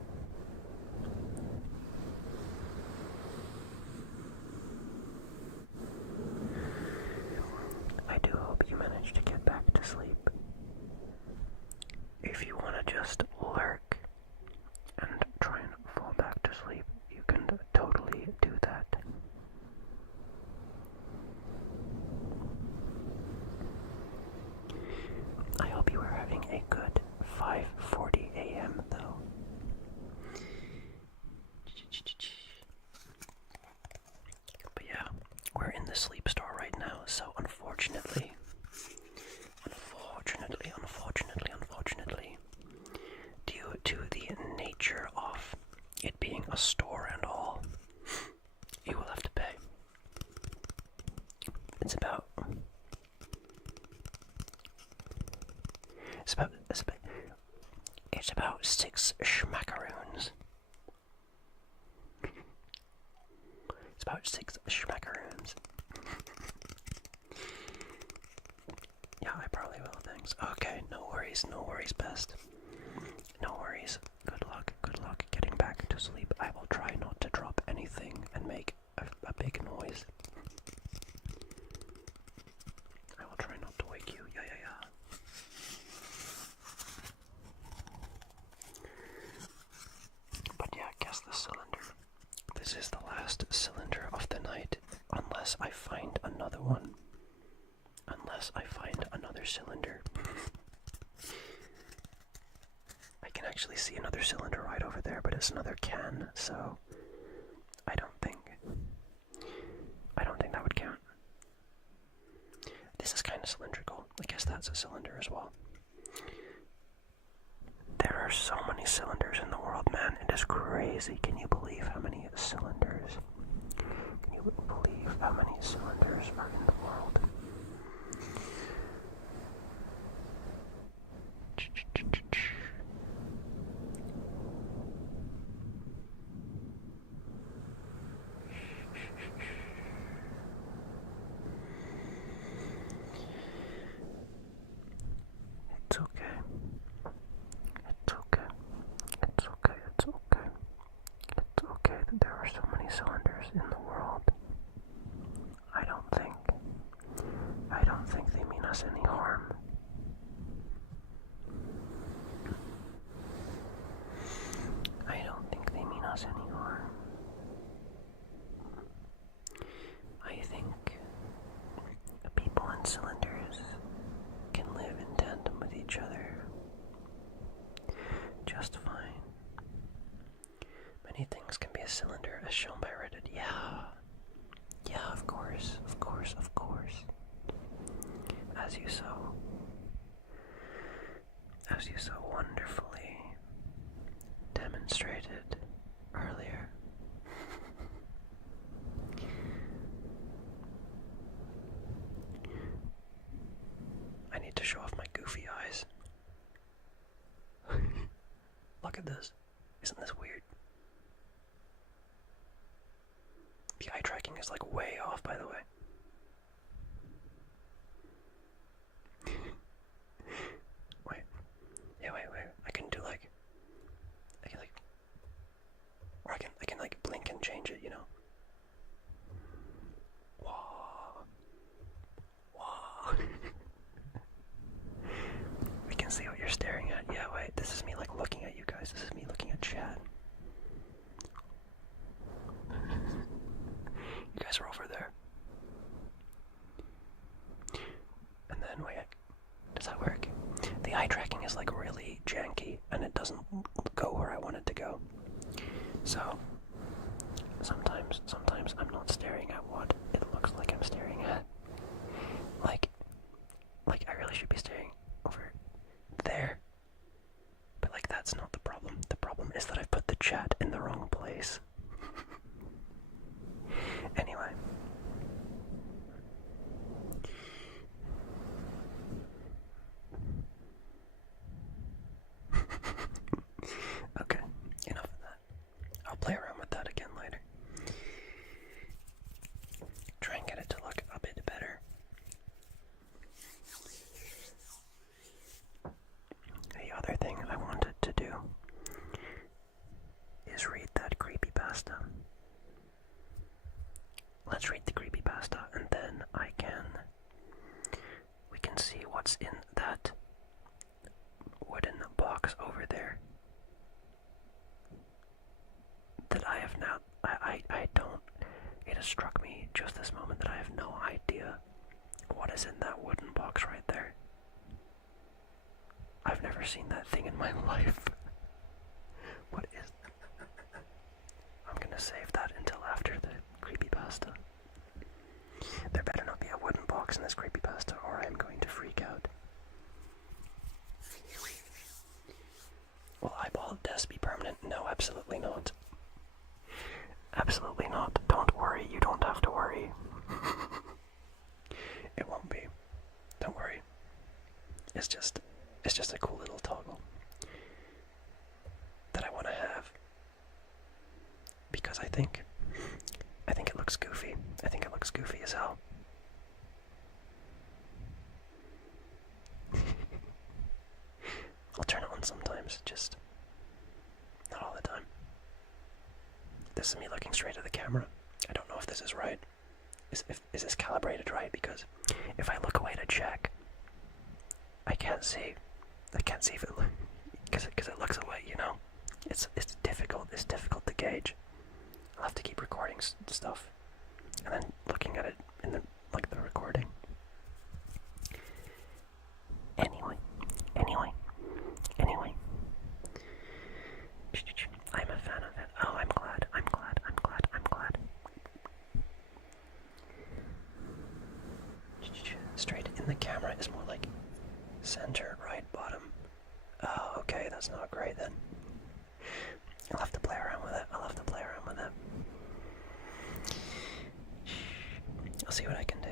I do hope you managed to get back to sleep. If you want to just lurk and try and fall back to sleep, you can totally do that. I hope you are having a good 5:40 a.m. though. But yeah, we're in the sleep store right now, so unfortunately, due to the nature of it being a store and all, you will have to pay. It's about It's about 6 schmackaroons. It's about 6 schmackaroons. things. Okay, no worries, best. No worries. Good luck getting back to sleep. I will try not to drop anything and make a big noise. I will try not to wake you. Yeah. But yeah, guess the cylinder. This is the last cylinder of the night, unless I find another one. Unless I find another cylinder. I can actually see another cylinder right over there, but it's another can, so I don't think that would count. This is kind of cylindrical. I guess that's a cylinder as well. There are so many cylinders in the world, man. It is crazy. Can you believe how many cylinders? Can you believe how many cylinders are in the world? It's okay. It's okay. It's okay. It's okay. It's okay that there are so many cylinders in the world. I don't think they mean us any harm. I don't think they mean us any harm. I think people in cylinders can live in tandem with each other just fine. Many things can be a cylinder, as shown by Reddit. Yeah, of course. As you so wonderfully demonstrated earlier. I need to show off my goofy eyes. Look at this. Isn't this weird? The eye tracking is like way off, by the way. Wait. I can do like, or I can like blink and change it, you know? Whoa. We can see what you're staring at. Yeah, wait, this is me like looking at you guys. This is me looking at chat. You guys are over there. And then, wait, does that work? The eye tracking is like really janky and it doesn't go where I want it to go. So, sometimes I'm not staring at what it looks like I'm staring at. Like I really should be staring over there. But like that's not the problem. The problem is that I've put the chat in the wrong place. Anyway. Okay, enough of that. I'll play around with that again later. Try and get it to look a bit better. The other thing I wanted to do is read that creepypasta. Let's read the creepypasta and then we can see what's in that wooden box over there. That I have now, I don't, it has struck me just this moment that I have no idea what is in that wooden box right there. I've never seen that thing in my life. What is that? I'm gonna save that until after the creepypasta. There better not be a wooden box in this creepypasta or I'm going to freak out. Will eyeball deaths be permanent? No, absolutely not. Absolutely not. Don't worry, you don't have to worry. It won't be. Don't worry. It's just a cool little toggle that I want to have because I think it looks goofy. I think it looks goofy as hell. sometimes, just not all the time. This is me looking straight at the camera. I don't know if this is right. Is this calibrated right? Because if I look away to check, I can't see. I can't see if it because it looks away. You know, it's difficult. It's difficult to gauge. I'll have to keep recording stuff, and then looking at it in the recording. Anyway. I'm a fan of it. Oh, I'm glad. Straight in the camera is more like center, right, bottom. Oh, okay, that's not great then. I'll have to play around with it. I'll see what I can do.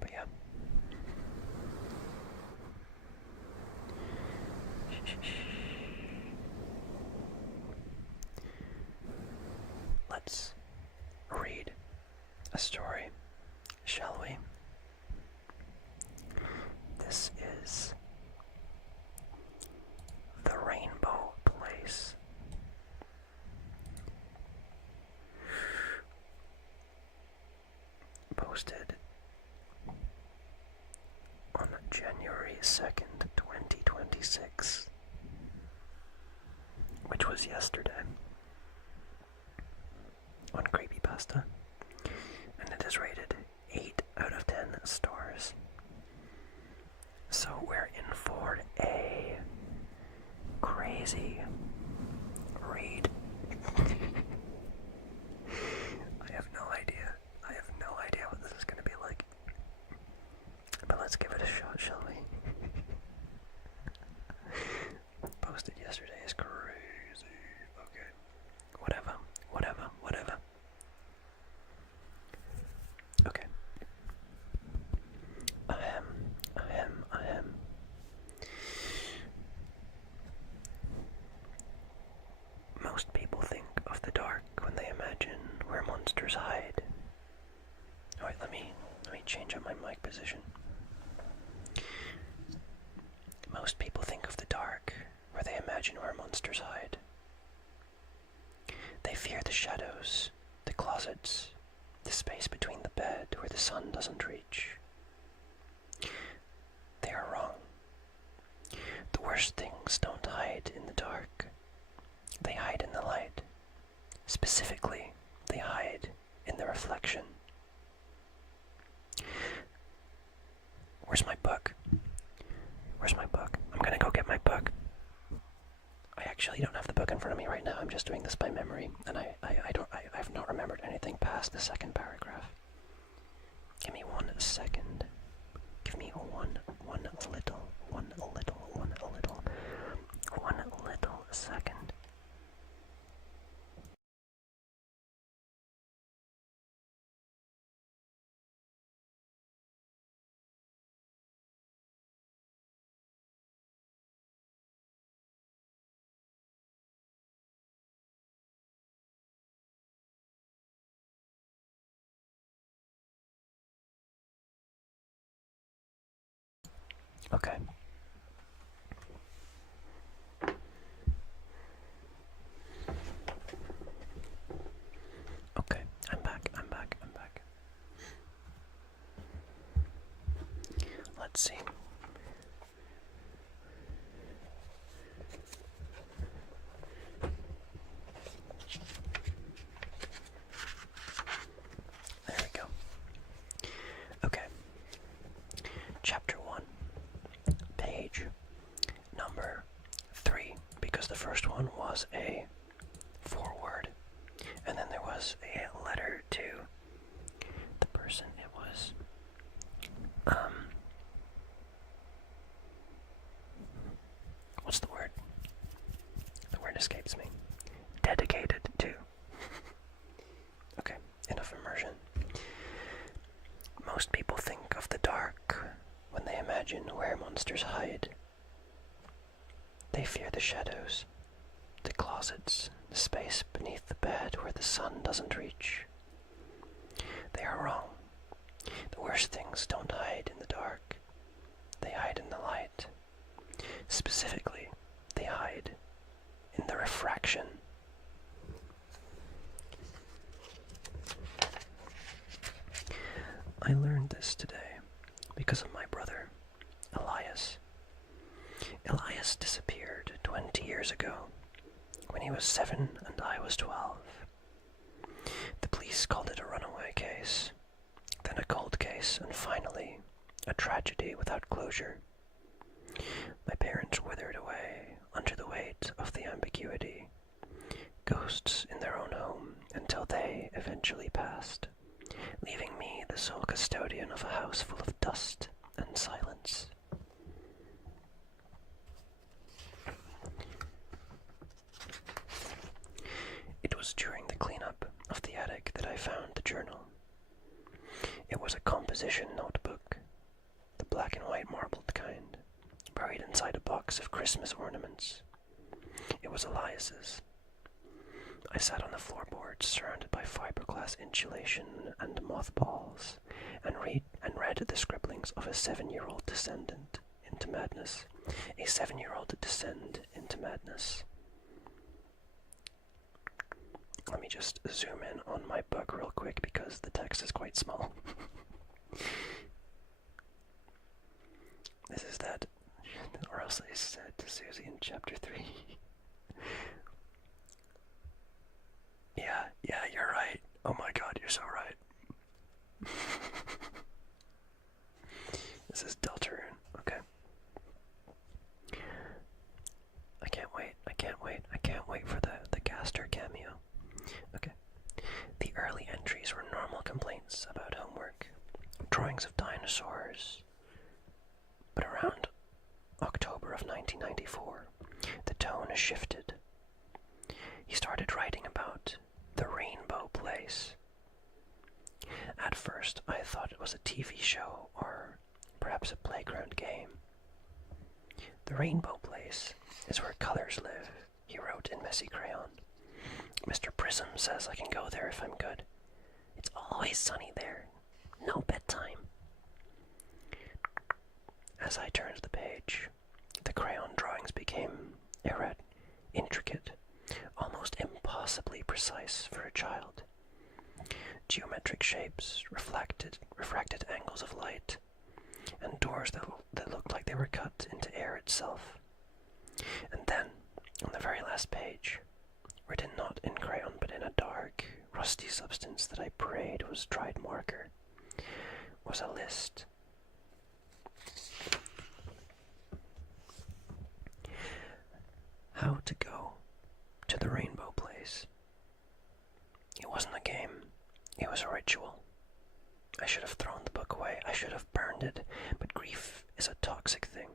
But yeah. Let's read a story, shall we? This is The Rainbow Place. Posted on January 2nd, 2026, which was yesterday, on Creepypasta, and it is rated 8 out of 10 stars. So we're in for a crazy read. I have no idea what this is going to be like. But let's give it a shot, shall we? Posted yesterday is crazy. Okay. Whatever. Okay. Ahem. Most people think of the dark when they imagine where monsters hide. Alright, let me change up my mic position. Most people think of the dark where they imagine where monsters hide. They fear the shadows, the closets, the space between the bed where the sun doesn't reach. They are wrong. The worst things don't hide in the dark. They hide in the light. Specifically, they hide in the reflection. Where's my book? I'm gonna go get my book. I actually don't have the book in front of me right now. I'm just doing this by memory, and I've not remembered anything past the second paragraph. Give me 1 second. Give me one little second. Okay. Okay, I'm back. Let's see. There we go. Okay. Chapter 1. Page number 3, because the first one was a foreword, and then there was a letter to the person. It was what's the word? The word escapes me. Dedicated to. Okay, enough immersion. Most people think of the dark when they imagine where monsters hide. They fear the shadows, the closets, the space beneath the bed where the sun doesn't reach. They are wrong. The worst things don't hide in the dark. They hide in the light. learned this today because of my brother, Elias. Elias disappeared 20 years ago, when he was 7 and I was 12. The police called it a runaway case, then a cold case, and finally, a tragedy without closure. My parents withered away under the weight of the ambiguity, ghosts in their own home until they eventually passed, leaving me the sole custodian of a house full of dust and silence. It was during the cleanup of the attic that I found the journal. It was a composition notebook, the black and white marbled kind, buried inside a box of Christmas ornaments. It was Elias's. I sat on the floorboards surrounded by fiberglass insulation and mothballs, and read the scribblings of a 7-year-old descendant into madness. A 7-year-old descend into madness. Let me just zoom in on my book real quick because the text is quite small. This is that, or else I said to Susie in chapter 3. Yeah, you're right. Oh my god, you're so right. This is Deltarune. Okay. I can't wait for the Gaster cameo. Okay. The early entries were normal complaints about homework, drawings of dinosaurs. But around October of 1994, the tone shifted. He started writing about the Rainbow Place. At first, I thought it was a TV show or perhaps a playground game. The Rainbow Place is where colors live, he wrote in messy crayon. Mr. Prism says I can go there if I'm good. It's always sunny there. No bedtime. As I turned the page, the crayon drawings became intricate, almost impossibly precise for a child. Geometric shapes, refracted angles of light, and doors that looked like they were cut into air itself. And then, on the very last page, written not in crayon but in a dark, rusty substance that I prayed was dried marker, was a list. How to go to the Rainbow Place. It wasn't a game, it was a ritual. I should have thrown the book away, I should have burned it, but grief is a toxic thing.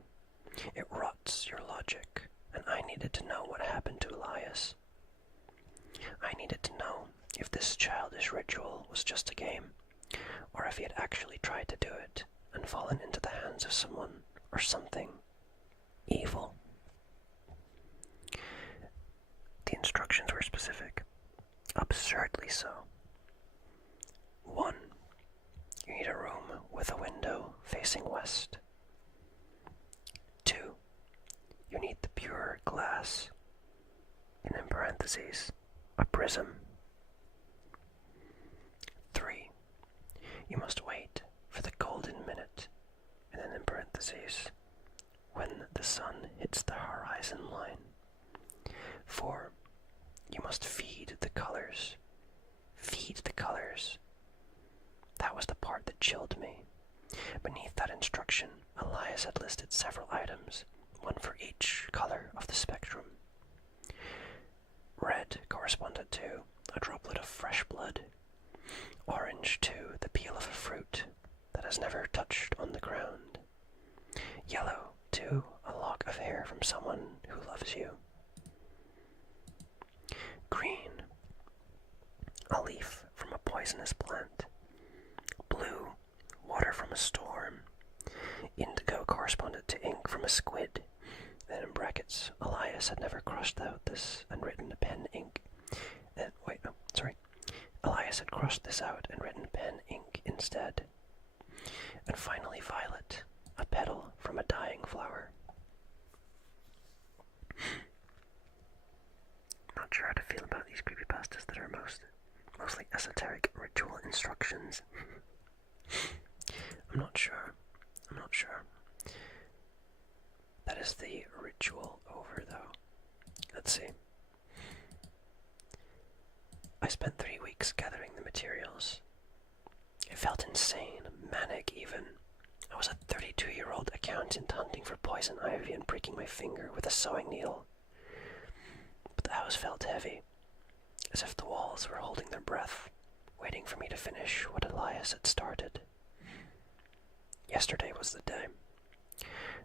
It rots your logic, and I needed to know what happened to Elias. I needed to know if this childish ritual was just a game, or if he had actually tried to do it and fallen into the hands of someone or something evil. The instructions were specific, absurdly so. 1. You need a room with a window facing west. 2. You need the pure glass, and in parentheses, a prism. 3. You must wait for the golden minute, and then in parentheses, when the sun hits the horizon line. 4. You must feed the colors. Feed the colors. That was the part that chilled me. Beneath that instruction, Elias had listed several items, one for each color of the spectrum. Red corresponded to a droplet of fresh blood. Orange to the peel of a fruit that has never touched on the ground. Yellow to a lock of hair from someone who loves you. Green, a leaf from a poisonous plant. Blue, water from a storm. Indigo corresponded to ink from a squid. Then in brackets, Elias had never crossed out this and written pen ink. Elias had crossed this out and written pen ink instead. And finally violet, a petal from a dying flower. Not sure how to feel about these creepypastas that are mostly esoteric ritual instructions. is the ritual over, though? Let's see. I spent 3 weeks gathering the materials. It felt insane, manic even. I was a 32-year-old accountant hunting for poison ivy and pricking my finger with a sewing needle. But the house felt heavy, as if the walls were holding their breath, waiting for me to finish what Elias had started. Yesterday was the day.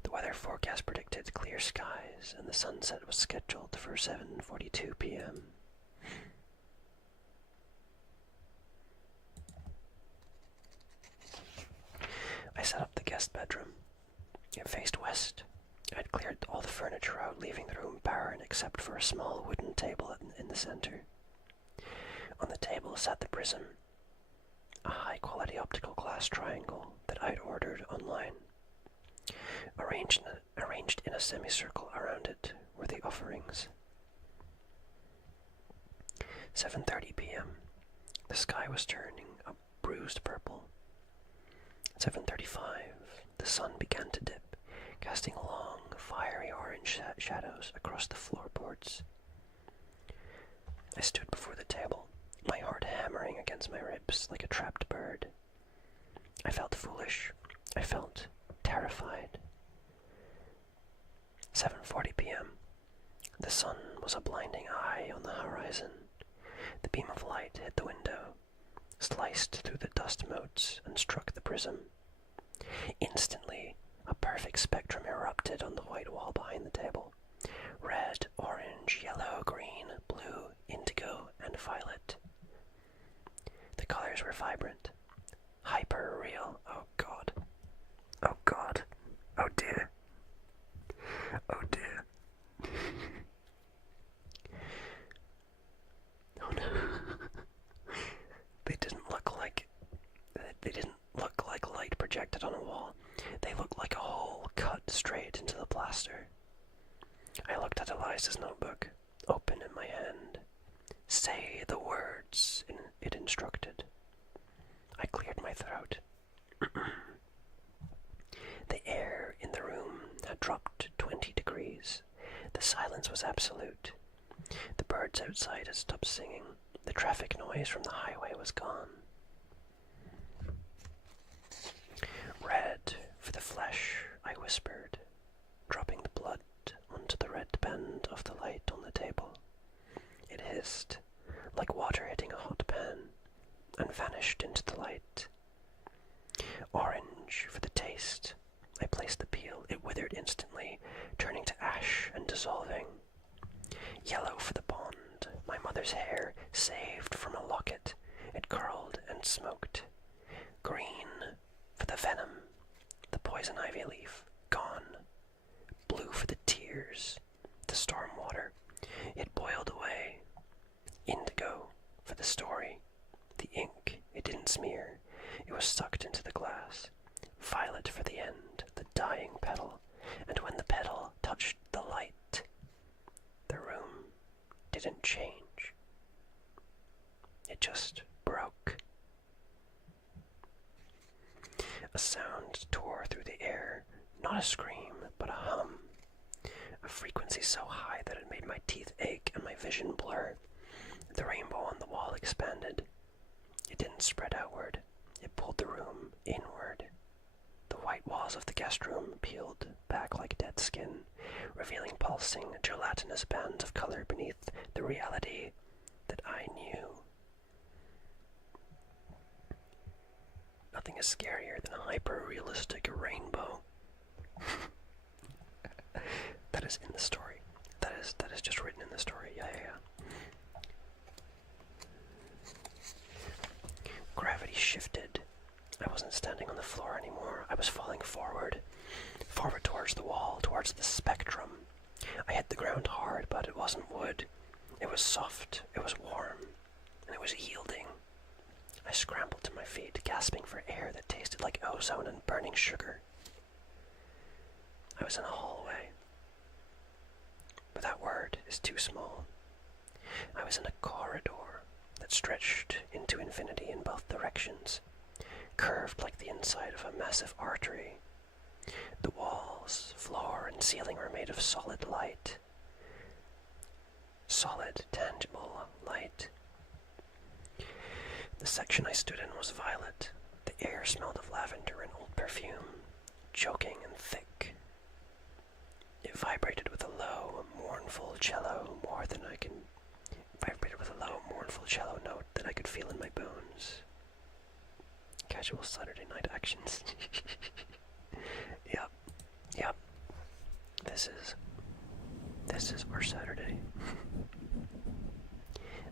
The weather forecast predicted clear skies, and the sunset was scheduled for 7:42 p.m. I set up the guest bedroom. It faced west. I had cleared all the furniture out, leaving the room barren except for a small wooden table in the center. On the table sat the prism, a high-quality optical glass triangle that I'd ordered online. Arranged in a semicircle around it were the offerings. 7:30 p.m. The sky was turning a bruised purple. 7:35. The sun began to dip, casting long, fiery orange shadows across the floorboards. I stood before the table, my heart hammering against my ribs like a trapped bird. I felt foolish. I felt terrified. 7:40 p.m. The sun was a blinding eye on the horizon. The beam of light hit the window, sliced through the dust motes, and struck the prism. Instantly, a perfect spectrum erupted on the white wall behind the table. Red, orange, yellow, green, blue, indigo, and violet. The colors were vibrant, hyper-real. Oh God. Oh God. Oh dear. Oh dear. Oh no. They didn't look like light projected on a wall. They looked like a hole cut straight into the plaster. I looked at Elias's notebook, open in my hand. Say the words, it instructed. I cleared my throat. The air in the room had dropped 20 degrees. The silence was absolute. The birds outside had stopped singing. The traffic noise from the highway was gone. Red for the flesh, I whispered, dropping the blood onto the red band of the light on the table. It hissed, like water hitting a hot pan, and vanished into the light. Orange for the taste. I placed the peel. It withered instantly, turning to ash and dissolving. Yellow for the bond. My mother's hair, saved from a locket. It curled and smoked. Green for the venom. The poison ivy leaf, gone. Blue for the tears. The storm water. It boiled away. Indigo for the story. The ink, it didn't smear. It was sucked into the glass. Violet for the end, the dying petal. And when the petal touched the light, the room didn't change. It just broke. A sound tore through the air, not a scream, but a hum. A frequency so high that it made my teeth ache and my vision blur. The rainbow on the wall expanded. It didn't spread outward. It pulled the room inward. The white walls of the guest room peeled back like dead skin, revealing pulsing, gelatinous bands of color beneath the reality that I knew. Nothing is scarier than a hyper-realistic rainbow. That is in the story. That is just written in the story. Yeah. Gravity shifted. I wasn't standing on the floor anymore. I was falling forward towards the wall, towards the spectrum. I hit the ground hard, but it wasn't wood. It was soft, it was warm, and it was yielding. I scrambled to my feet, gasping for air that tasted like ozone and burning sugar. I was in a hallway, but that word is too small. I was in a corridor that stretched into infinity in both directions, curved like the inside of a massive artery. The walls, floor, and ceiling were made of solid light. Solid, tangible light. The section I stood in was violet. The air smelled of lavender and old perfume, choking and thick. It vibrated with a low, mournful cello note that I could feel in my bones. Casual Saturday night actions. Yep. This is our Saturday.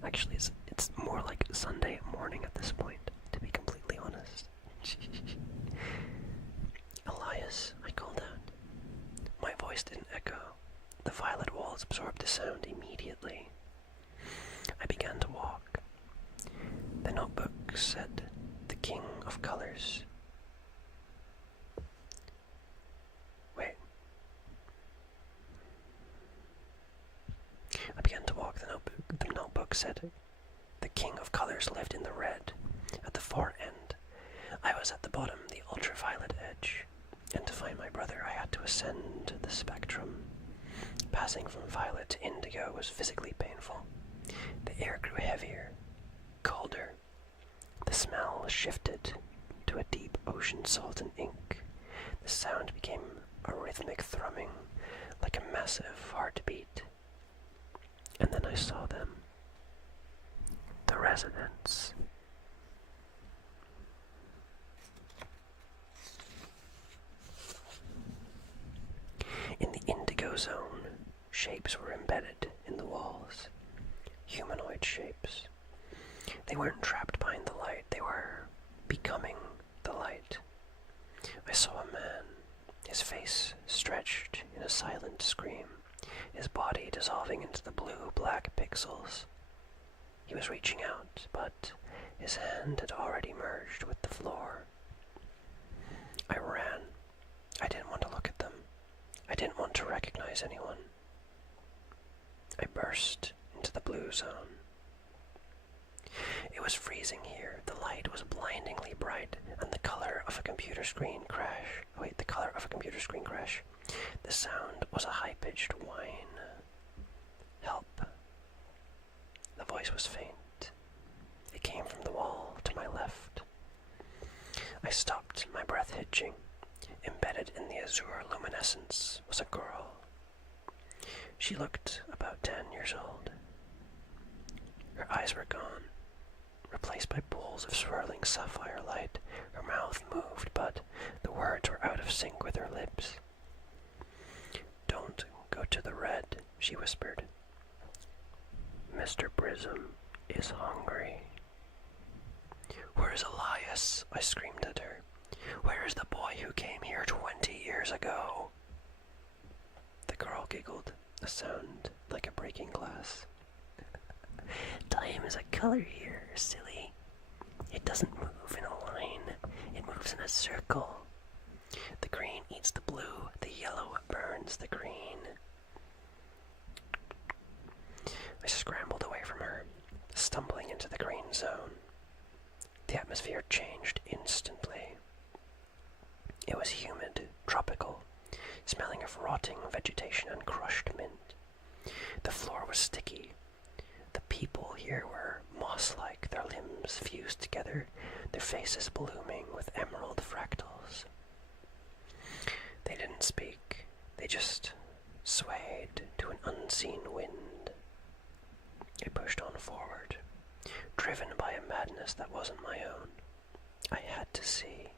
Actually, it's more like Sunday morning at this point, to be completely honest. Elias, I called out. My voice didn't echo. The violet walls absorbed the sound immediately. I began to walk. The notebook said, "The King of Colors." Wait. I began to walk. The notebook said, "The King of Colors lived in the red." At the far end, I was at the bottom, the ultraviolet edge. And to find my brother, I had to ascend the spectrum. Passing from violet to indigo was physically painful. The air grew heavier, colder. The smell shifted to a deep ocean salt and ink. The sound became a rhythmic thrumming, like a massive heartbeat. And then I saw them. The residents. In the indigo zone, shapes were embedded in the walls. Humanoid shapes. They weren't trapped behind the light, they were becoming the light. I saw a man, his face stretched in a silent scream, his body dissolving into the blue-black pixels. He was reaching out, but his hand had already merged with the floor. I ran. I didn't want to look at them. I didn't want to recognize anyone. I burst into the blue zone. It was freezing here. The light was blindingly bright, and the color of a computer screen crash. The sound was a high-pitched whine. Help. The voice was faint. It came from the wall to my left. I stopped, my breath hitching. Embedded in the azure luminescence was a girl. She looked about 10 years old. Her eyes were gone, replaced by pools of swirling sapphire light. Her mouth moved, but the words were out of sync with her lips. "Don't go to the red," she whispered. "Mr. Prism is hungry." "Where's Elias?" I screamed at her. "Where's the boy who came here 20 years ago?" The girl giggled, a sound like a breaking glass. "Time is a color here, silly. It doesn't move in a line, it moves in a circle. The green eats the blue, the yellow burns the green." I scrambled away from her, stumbling into the green zone. The atmosphere changed instantly. It was humid, tropical, smelling of rotting vegetation and crushed mint. The floor was sticky. The people here were moss-like, their limbs fused together, their faces blooming with emerald fractals. They didn't speak, they just swayed to an unseen wind. I pushed on forward, driven by a madness that wasn't my own. I had to see.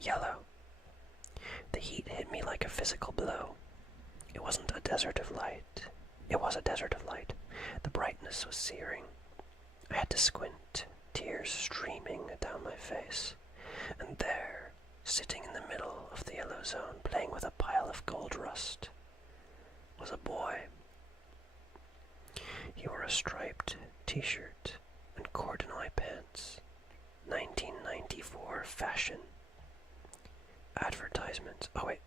Yellow. The heat hit me like a physical blow. It wasn't a desert of light. It was a desert of light. The brightness was searing. I had to squint, tears streaming down my face. And there, sitting in the middle of the yellow zone, playing with a pile of gold rust, was a boy. He wore a striped t-shirt and corduroy pants. 1994 fashion. Advertisement. Oh wait.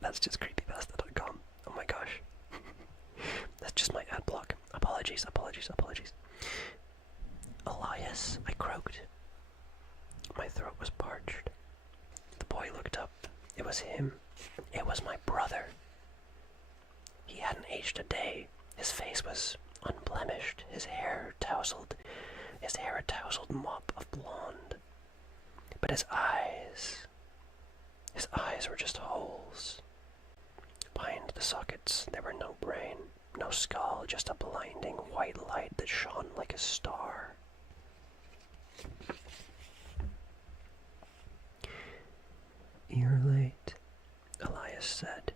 That's just creepypasta.com. Oh my gosh. That's just my ad block. Apologies. Elias, I croaked. My throat was parched. The boy looked up, It was him. It was my brother. He hadn't aged a day. His face was unblemished, his hair a tousled mop of blonde. But his eyes were just holes. Behind the sockets, there were no brain, no skull, just a blinding white light that shone like a star. "You're late," Elias said.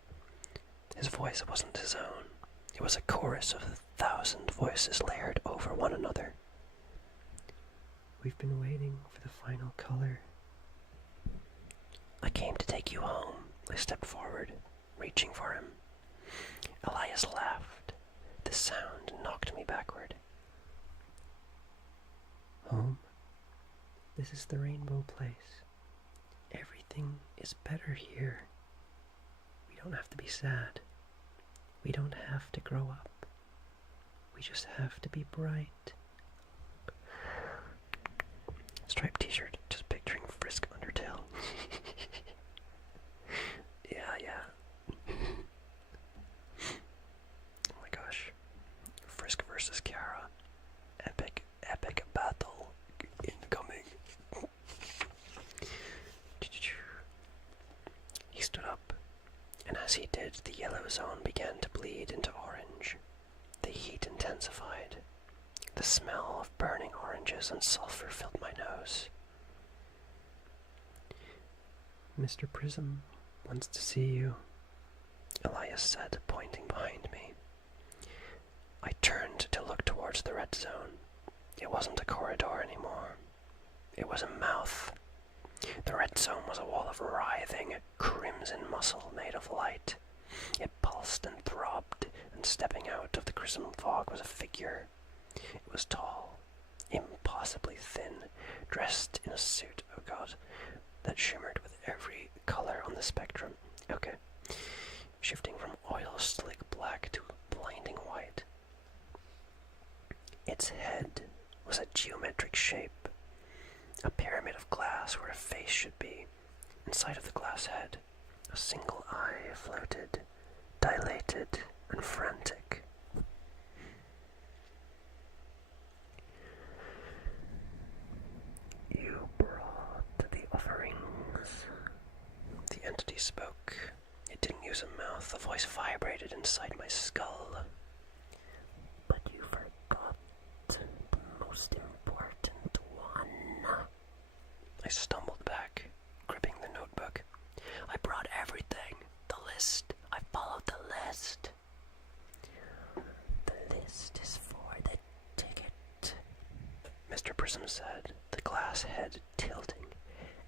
His voice wasn't his own. It was a chorus of 1,000 voices layered over one another. "We've been waiting for the final color." "I came to take you home." I stepped forward, reaching for him. Elias laughed. The sound knocked me backward. "Home? This is the Rainbow Place. Everything is better here. We don't have to be sad. We don't have to grow up. We just have to be bright." Striped t-shirt, just picturing Frisk Undertale. Yeah. Oh my gosh. Frisk versus Kara. Epic battle incoming. He stood up, and as he did, the yellow zone began to bleed into orange. The heat intensified. The smell of burning oranges and sulfur filled my nose. "Mr. Prism wants to see you," Elias said, pointing behind me. I turned to look towards the red zone. It wasn't a corridor anymore. It was a mouth. The red zone was a wall of writhing, crimson muscle made of light. It pulsed and throbbed, and stepping out of the crimson fog was a figure. It was tall, impossibly thin, dressed in a suit, oh god, that shimmered with every color on the spectrum. Okay. Shifting from oil slick black to blinding white. Its head was a geometric shape, a pyramid of glass where a face should be. Inside of the glass head, a single eye floated, dilated and frantic. "You brought the offerings," the entity spoke. It didn't use a mouth. The voice vibrated inside my skull. "But you forgot the most important one." I stumbled back, gripping the notebook. "I brought everything. The list. I followed the list." "The list is for the ticket," Mr. Prism said, the glass head tilting.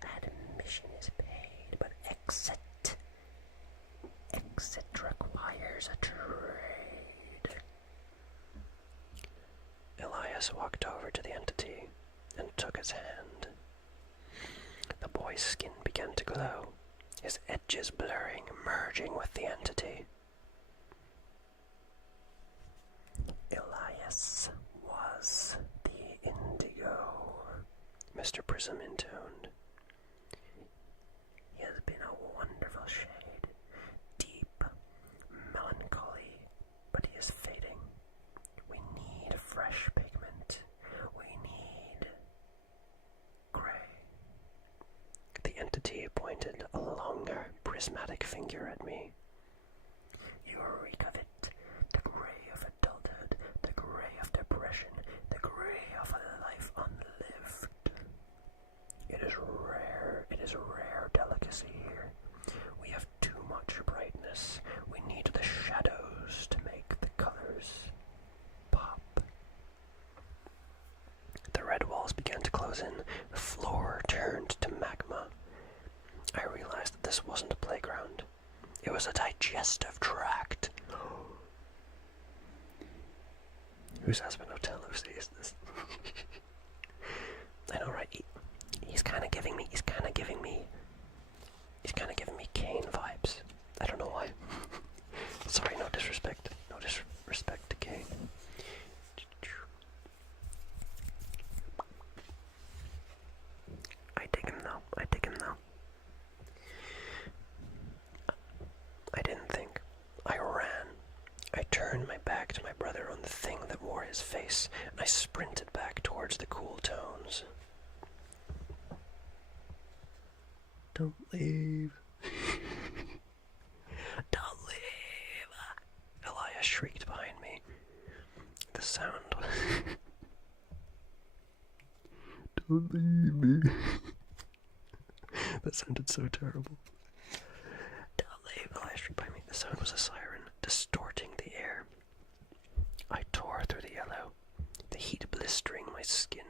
"Admission is paid, but exit requires a trade." Elias walked over to the entity and took its hand. The boy's skin began to glow, his edges blurring, merging with the entity. "Elias was the indigo," Mr. Prism intoned. "He has been a wonderful shade, deep, melancholy, but he is fading. We need fresh pigment. We need gray." The entity pointed a longer, prismatic finger at me. "You reek of it. The gray of adulthood, the gray of depression, the gray of a life unlived. It is rare delicacy here. We have too much brightness. We need the shadows to make the colors pop." The red walls began to close in. The floor turned to magma. I realized that this wasn't a playground. It was a digestive tract. Whose husband Otello sees this? I know, right? He's kind of giving me Kane vibes. I don't know why. Sorry, no disrespect. No disrespect to Kane. I dig him though. Don't leave. Don't leave. Elias shrieked behind me. The sound. Don't leave me. That sounded so terrible. Don't leave. Elias shrieked behind me. The sound was a siren, distorting the air. I tore through the yellow, the heat blistering my skin.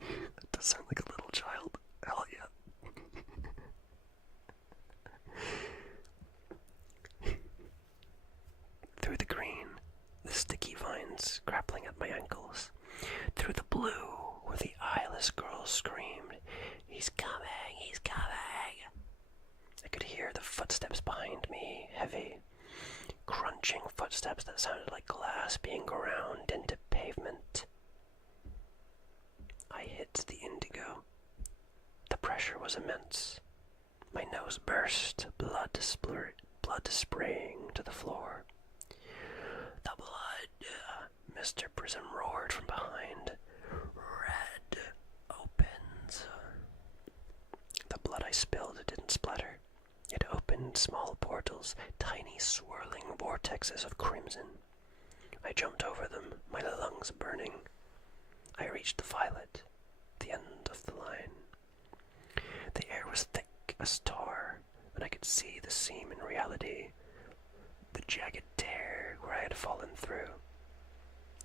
That does sound like a little child. Hell yeah. Through the green, the sticky vines grappling at my ankles. Through the blue, where the eyeless girl screamed, "He's coming, he's coming!" I could hear the footsteps behind me, heavy, crunching footsteps that sounded like glass being ground into pavement. I hit the indigo. The pressure was immense. My nose burst, blood spraying to the floor. The blood, Mr. Prism roared from behind. Red opens. The blood I spilled didn't splatter. It opened small portals, tiny swirling vortexes of crimson. I jumped over them, my lungs burning. I reached the violet, the end of the line. The air was thick as tar, and I could see the seam in reality, the jagged tear where I had fallen through.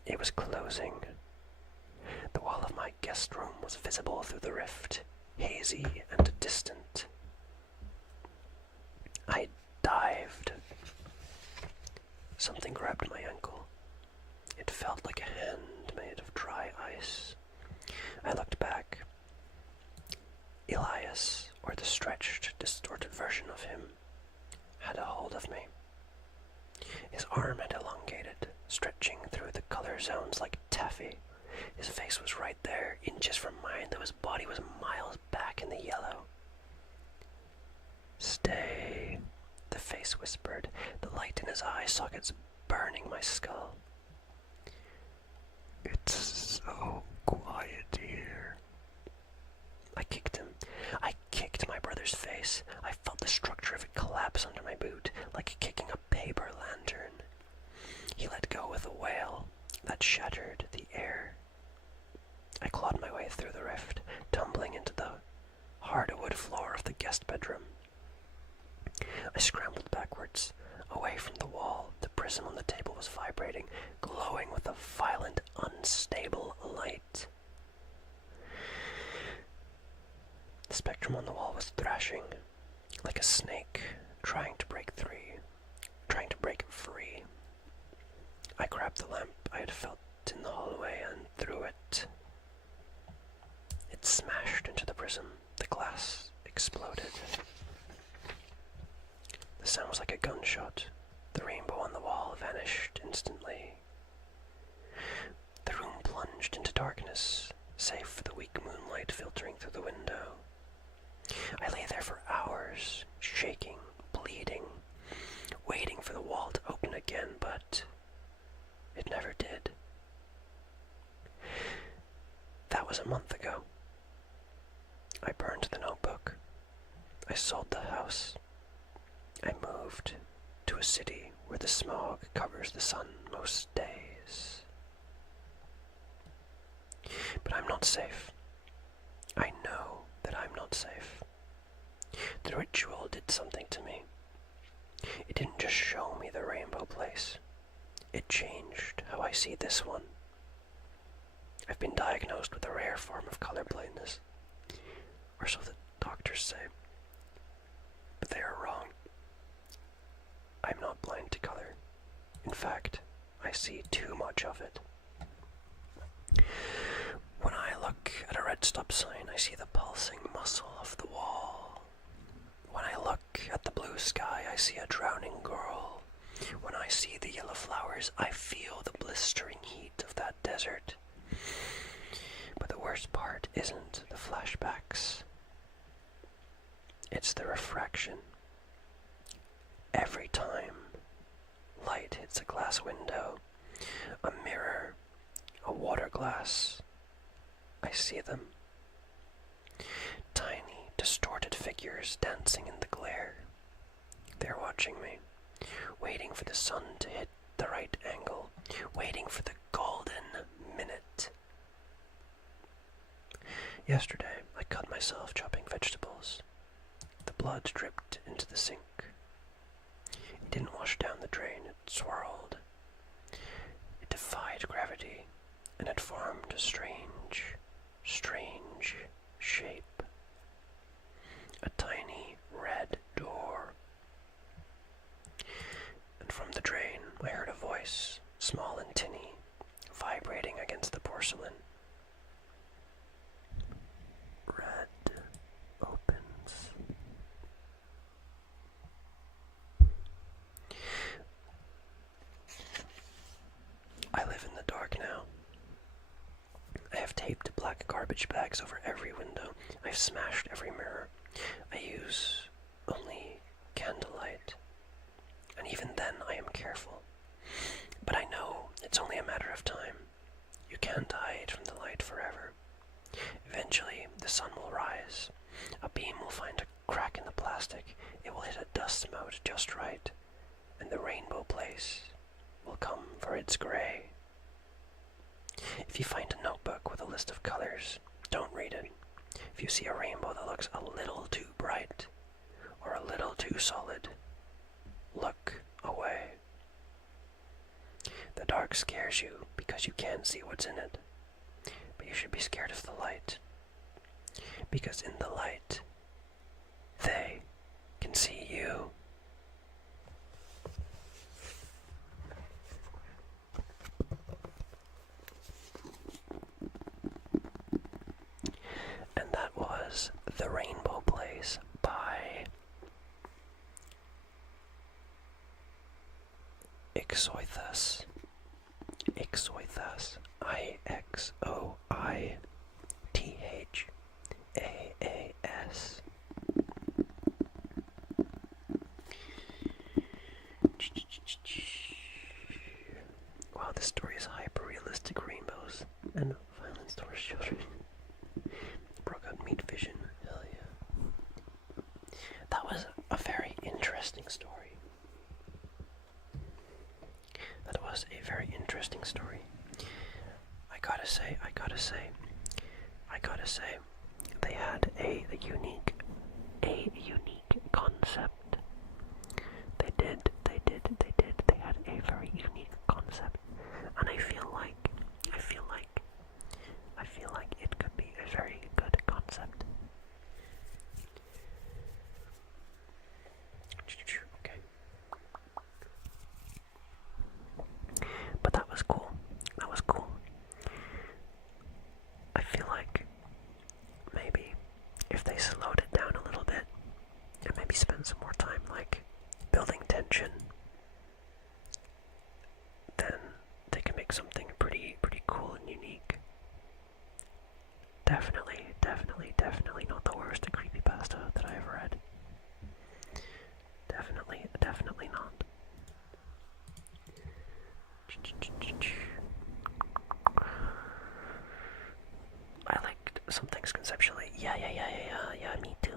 It was closing. The wall of my guest room was visible through the rift, hazy and distant. I dived. Something grabbed my ankle. It felt like a hand made of dry ice. I looked back. Elias, or the stretched, distorted version of him, had a hold of me. His arm had elongated, stretching through the color zones like taffy. His face was right there, inches from mine, though his body was miles back in the yellow. "Stay," the face whispered, the light in his eye sockets burning my skull. "It's so quiet here." I kicked him. I kicked my brother's face. I felt the structure of it collapse under my boot, like kicking a paper lantern. He let go with a wail that shattered the air. I clawed my way through the rift, tumbling into the hardwood floor of the guest bedroom. I scrambled backwards, away from the wall. The prism on the table was vibrating, glowing with a violent, unstable light. The spectrum on the wall was thrashing, like a snake trying to break free. I grabbed the lamp I had felt in the hallway and threw it. It smashed into the prism. The glass exploded. The sound was like a gunshot. The rainbow on the wall vanished instantly. The room plunged into darkness, save for the weak moonlight filtering through the window. I lay there for hours, shaking, bleeding, waiting for the wall to open again, but it never did. That was a month ago. I burned the notebook. I sold the house. I moved to a city where the smog covers the sun most days. But I'm not safe. I know that I'm not safe. The ritual did something to me. It didn't just show me the rainbow place. It changed how I see this one. I've been diagnosed with a rare form of color blindness, or so the doctors say. But they are wrong. I'm not blind to color. In fact, I see too much of it. When I look at a red stop sign, I see the pulsing muscle of the wall. When I look at the blue sky, I see a drowning girl. When I see the yellow flowers, I feel the blistering heat of that desert. But the worst part isn't the flashbacks. It's the refraction. Every time light hits a glass window, a mirror, a water glass, I see them. Tiny, distorted stars dancing in the glare. They're watching me, waiting for the sun to hit the right angle, waiting for the golden minute. Yesterday, I cut myself chopping vegetables. The blood dripped into the sink. It didn't wash down the drain, it swirled. It defied gravity, and it formed a strange shape. A tiny red door. And from the drain, I heard a voice, small and tinny, vibrating against the porcelain. Red opens. I live in the dark now. I have taped black garbage bags over every window. I've smashed every mirror. I use only candlelight. And even then I am careful. But I know it's only a matter of time. You can't hide from the light forever. Eventually, the sun will rise. A beam will find a crack in the plastic. It will hit a dust mote just right. And the rainbow place will come for its gray. If you find a notebook with a list of colors, don't read it. If you see a rainbow that looks a little too bright or a little too solid, look away. The dark scares you because you can't see what's in it. But you should be scared of the light. Because in the light, they can see you. And that was The Rainbow Place by Ixoithas. Ixoithas. Ixoithas. Wow, this story is hyper-realistic rainbows and violence towards children. Broke out meat vision. Hell yeah. That was a very interesting story. That was a very interesting story. I gotta say, they had a unique concept. They had a very unique concept. And I feel like it could be a very good concept. Okay. But that was cool. I feel like maybe if they slowed it down a little bit and maybe spend some more time like building tension, then they can make something pretty cool and unique. Definitely not the worst creepypasta that I ever read. Definitely not. I liked some things conceptually. Yeah, me too.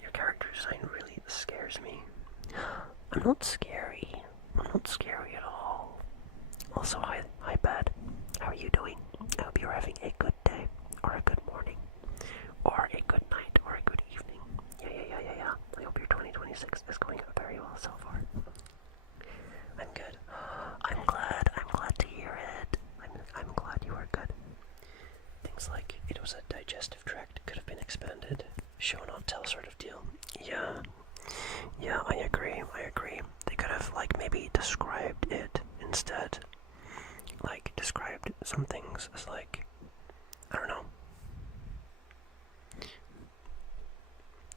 Your character design really scares me. I'm not scary at all. Also, hi Bad. How are you doing? I hope you're having a good day, or a good morning, or a good night, or a good evening. Yeah. I hope your 2026 is going very well so far. I'm good. I'm glad to hear it. I'm glad you are good. Things like it was a digestive tract could have been expanded. Show not tell sort of deal. Yeah, I agree. They could have maybe described it instead. Described some things as I don't know.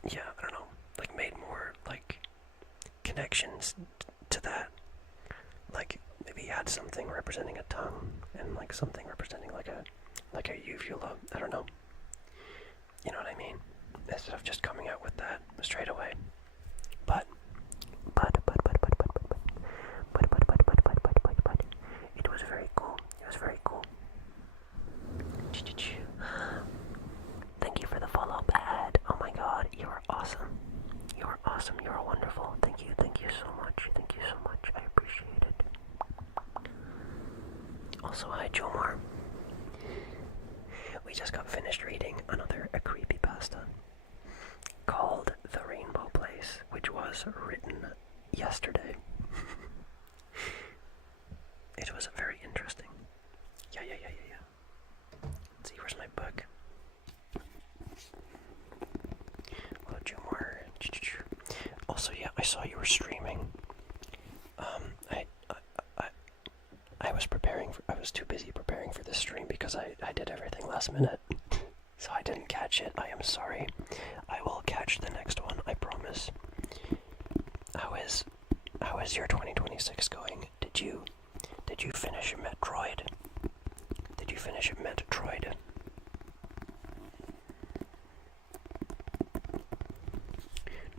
Yeah, I don't know. Made more connections to that. Maybe add something representing a tongue and something representing a uvula. I don't know. You know what I mean? Instead of just coming out with that straight away. But it was very cool. Thank you for the saw you were streaming. I was preparing for, I was too busy preparing for this stream because I did everything last minute. So I didn't catch it. I am sorry. I will catch the next one, I promise. How is your 2026 going? Did you finish Metroid? Did you finish Metroid?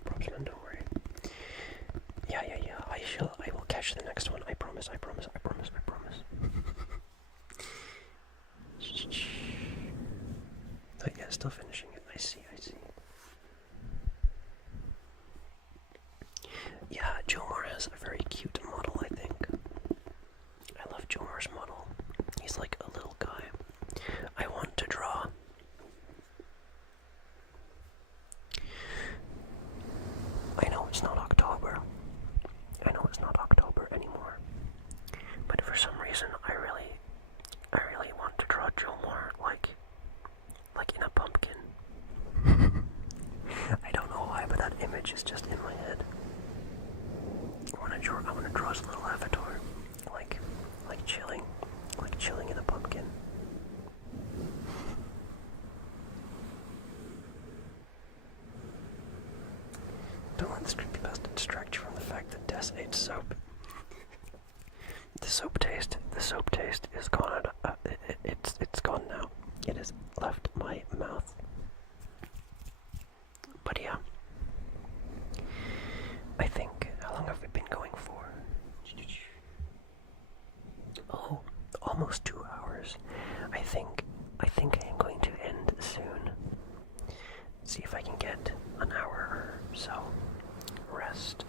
Probsman, don't worry. Yeah. I will catch the next one. I promise. Oh, yeah, still finishing it. I see. Yeah, Jomar has a very cute model, I think. I love Jomar's model. He's like a little guy. I want to draw. I know it's not October. I know it's not October anymore. But for some reason, I really want to draw Jomar like in a pumpkin. I don't know why, but that image is just in my head. I want to draw his little avatar, like chilling in a pumpkin. Don't let this creepypasta distract you from the fact that Des ate soap. The soap taste is gone. It's gone now. It has left my mouth. But yeah, I think, how long have we been going for? Oh, almost 2 hours. I think I am going to end soon. See if I can get an hour or so rest.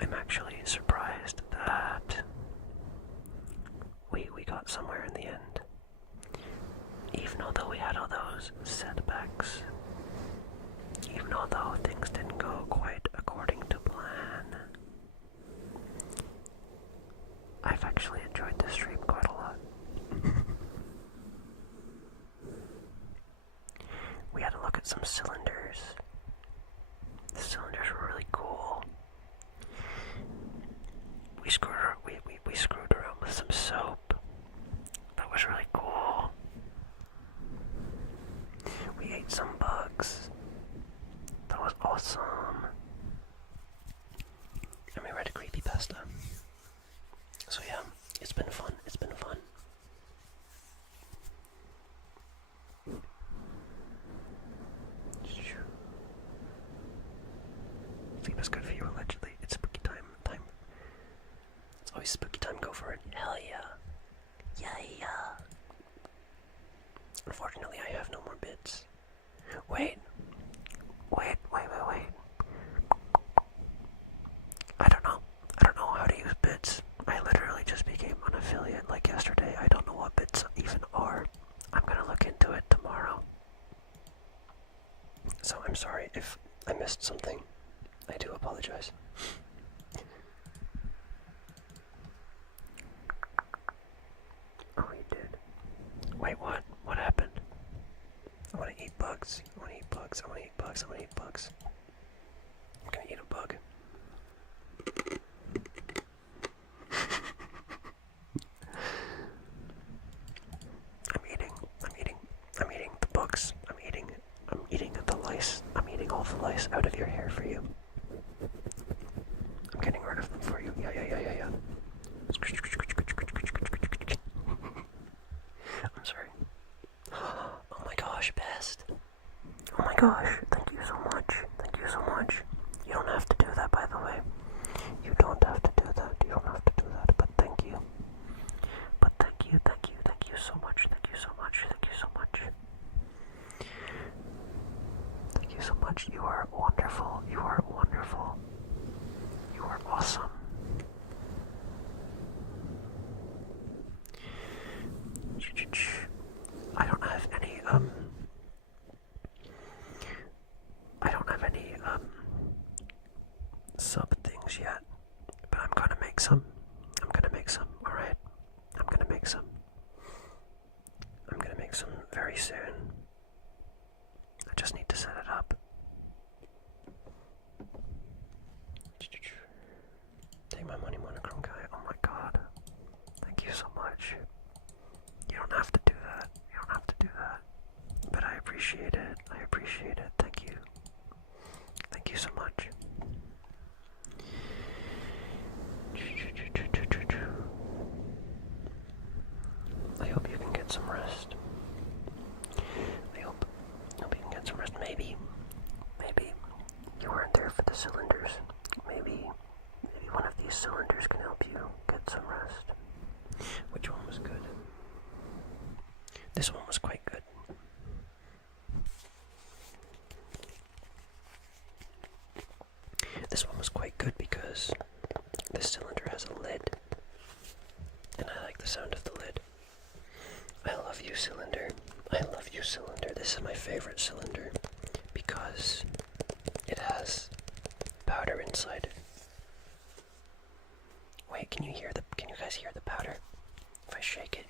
I'm actually surprised that we got somewhere in the end. Even although we had all those setbacks, even although things didn't go quite according to plan, I've actually enjoyed this stream quite a lot. We had a look at some cylinders. The cylinders were really cool. We screwed around with some soap. That was really cool. We ate some bugs. That was awesome. And we read a creepypasta. So yeah, it's been fun. Sleep is good for you, allegedly. It's spooky time. It's always spooky time, go for it. Hell yeah. Yeah. Unfortunately, I have no more bits. Wait. I don't know how to use bits. I literally just became an affiliate like yesterday. I don't know what bits even are. I'm gonna look into it tomorrow. So I'm sorry if I missed something. I do apologize. Oh, you did. Wait, what? What happened? I want to eat bugs. I'm gonna eat bugs. I'm gonna eat a bug. I'm eating the bugs. I'm eating the lice. I'm eating all the lice out of your hair for you. I'm getting rid of them for you. Yeah. I'm sorry. Oh my gosh, best. Oh my gosh, thank you so much. You don't have to do that, by the way. You don't have to do that, but thank you. Thank you so much. Thank you so much. You are wonderful. You are awesome. I don't have make some very soon. I just need to set it up. Take my money, monochrome guy. Oh my god. Thank you so much. You don't have to do that. You don't have to do that. But I appreciate it. I appreciate it. Thank you. Thank you so much. I hope you can get some rest. I hope you can get some rest. Maybe you weren't there for the cylinders. Maybe one of these cylinders can help you get some rest. Which one was good? This one was quite good. This one was quite good because this cylinder has a lid, and I like the sound of the lid. I love you, cylinder. I love you, cylinder. This is my favorite cylinder because it has powder inside. Wait, can you guys hear the powder? If I shake it.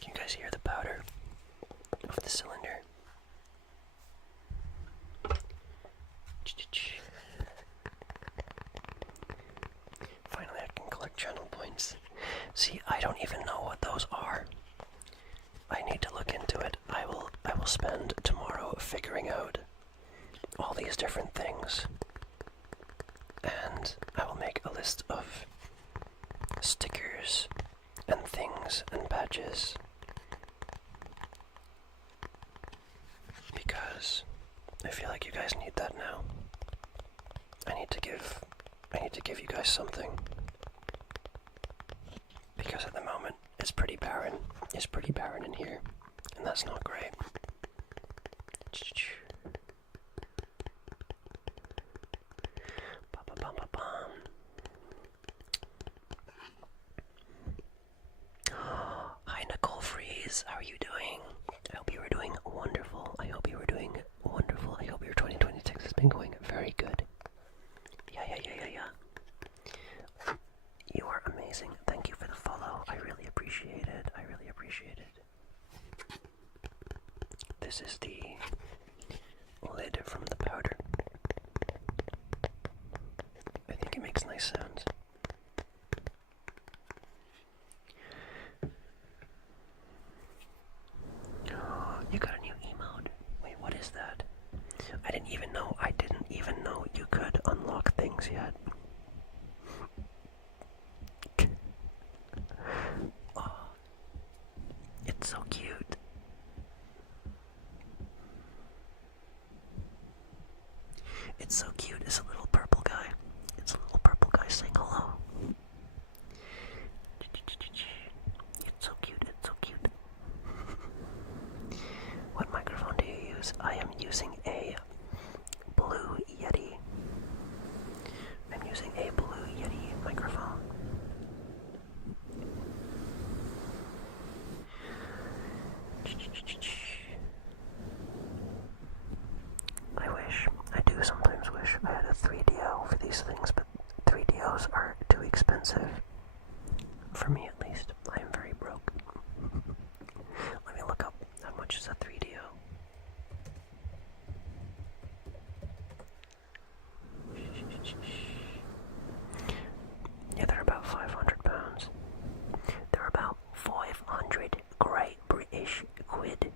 Can you guys hear the powder of the cylinder? Finally, I can collect channel points. See, I don't even know what those are. I need to look into it. I will spend tomorrow figuring out all these different things, and I will make a list of stickers and things and badges, because I feel like you guys need that now. I need to give you guys something, because at the moment it's pretty barren. It's pretty barren in here, and that's not great. Hi, Nicole Freeze. How are you doing? I hope you were doing wonderful. I hope you were doing wonderful. I hope your 2026 has been going very good. Yeah. You are amazing. Thank you for the follow. I really appreciate it. I really appreciate it. This is the lid from the powder. I think it makes nice sounds. You got a new emote. Wait, what is that? I didn't even know you could unlock things yet. Oh, it's so cute. It's so cute. It's a little purple guy. It's a little purple guy saying hello. It's so cute. It's so cute. What microphone do you use? I am using a Blue Yeti. I'm using a Blue Yeti microphone. I do sometimes wish I had a 3DO for these things, but 3DOs are too expensive. For me at least. I am very broke. Let me look up how much is a 3DO. Yeah, they're about £500. They're about 500 Great British quid.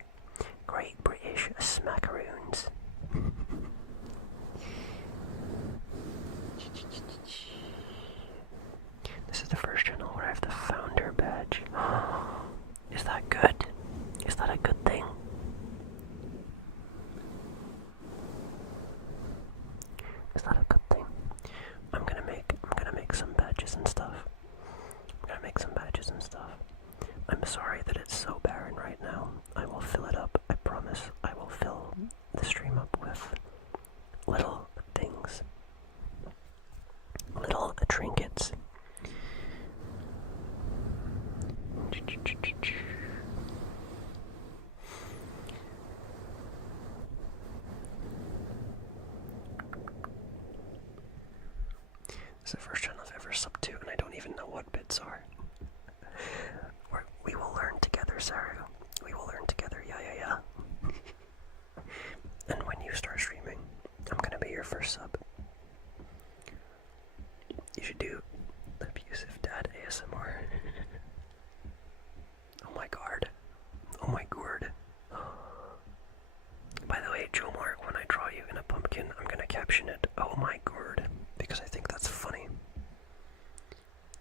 Great British smackaroons. This is the first channel where I have the founder badge. Is that good? Is that a good thing? Is that a good thing? I'm gonna make some badges and stuff. I'm sorry that it's so barren right now. I will fill it up. I promise. I will fill the stream up with little things. Little trinkets. It's the first channel I've ever sub 2 and I don't even know what bits are. We will learn together, Saru. We will learn together, yeah. And when you start streaming, I'm gonna be your first sub. You should do abusive dad ASMR. Oh my god. Oh my gourd. By the way, Joe Mark, when I draw you in a pumpkin, I'm gonna caption it, oh my gourd, because I think that's funny.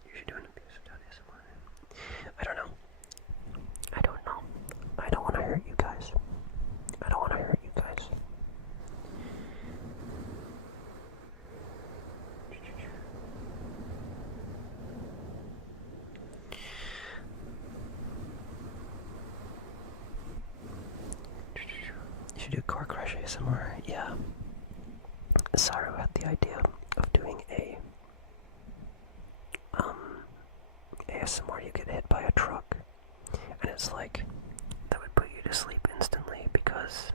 You should do an abusive dad ASMR. I don't know. I don't know. I don't want to hurt you guys. I don't want to hurt you guys. You should do Car Crash ASMR. Yeah. Saru had the idea of doing a ASMR. You get hit by a truck, and it's like that would put you to sleep instantly because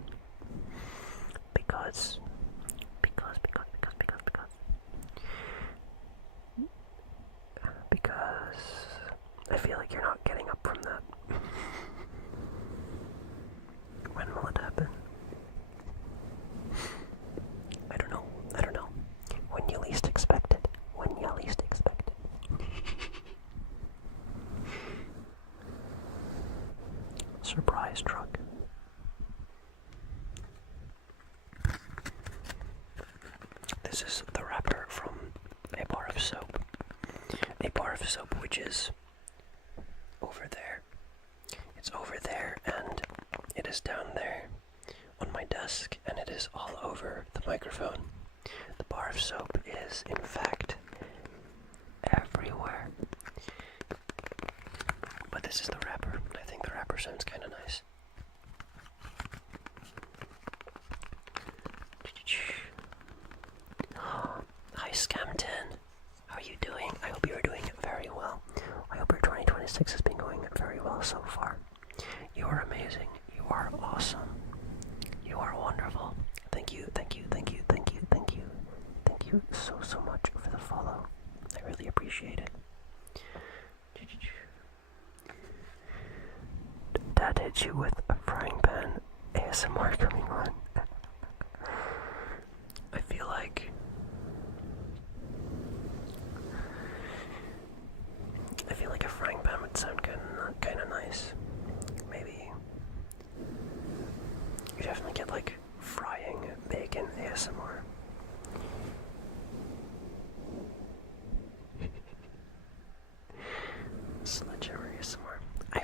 I feel like you're not getting up from that. When will it happen? I don't know. When you least expect it. Surprise truck. This is the wrapper from a bar of soap. A bar of soap which is over there. It's over there and it is down there on my desk and it is all over the microphone. The bar of soap is, in fact, everywhere. But this is the wrapper. I think the wrapper sounds kind of nice. Hi Scam10. How are you doing? I hope you are doing very well. I hope your 2026 has been going very well so far. You are amazing. You are awesome. You are wonderful. Thank you so much for the follow. I really appreciate it. Dad hit you with a frying pan. ASMR coming on. I feel like a frying pan would sound kind of nice. Maybe you definitely get like frying bacon ASMR. Sledgehammer ASMR. I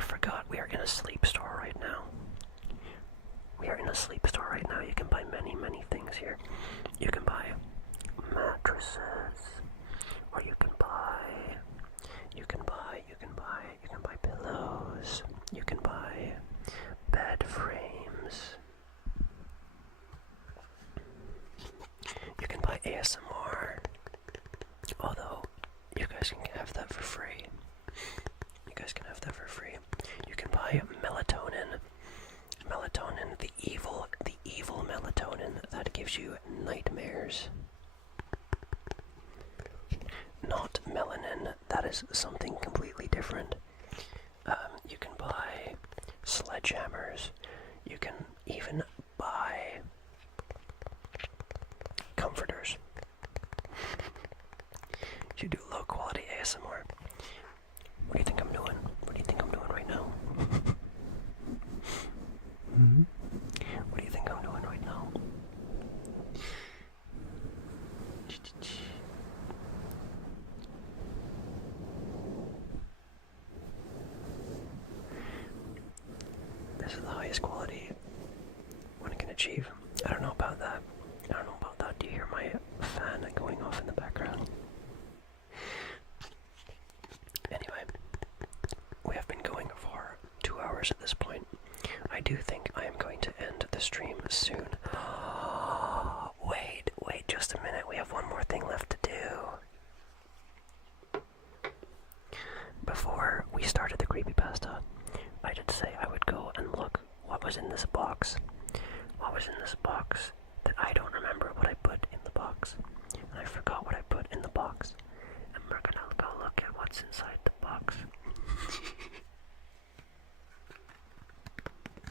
forgot we are in a sleep store right now. You can buy many things here. You can buy mattresses, or you can buy pillows, you can buy bed frames, you can buy ASMR, although you guys can have that for free. You can buy melatonin, the evil melatonin that gives you nightmares. Not melanin, that is something completely different. You can buy sledgehammers. You can even buy comforters. You do low quality ASMR. What do you think I'm doing? Right now? What do you think I'm doing right now? This is the highest quality one can achieve. I don't know about that. Do you hear my fan going off in the background? Anyway, we have been going for 2 hours at this point. I do think I am going to end the stream soon. Wait just a minute. We have one more thing left to do. Before we started the creepypasta, I did say I would go and look what was in this box. That I don't remember what I put in the box. And I forgot what I put in the box. what's inside the box.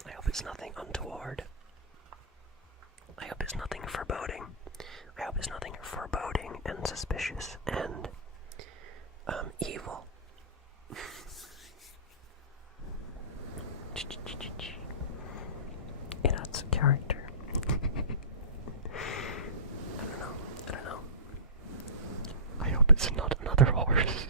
I hope it's nothing untoward. I hope it's nothing foreboding. I hope it's nothing foreboding and suspicious and evil. It adds character. I don't know. I hope it's not another horse.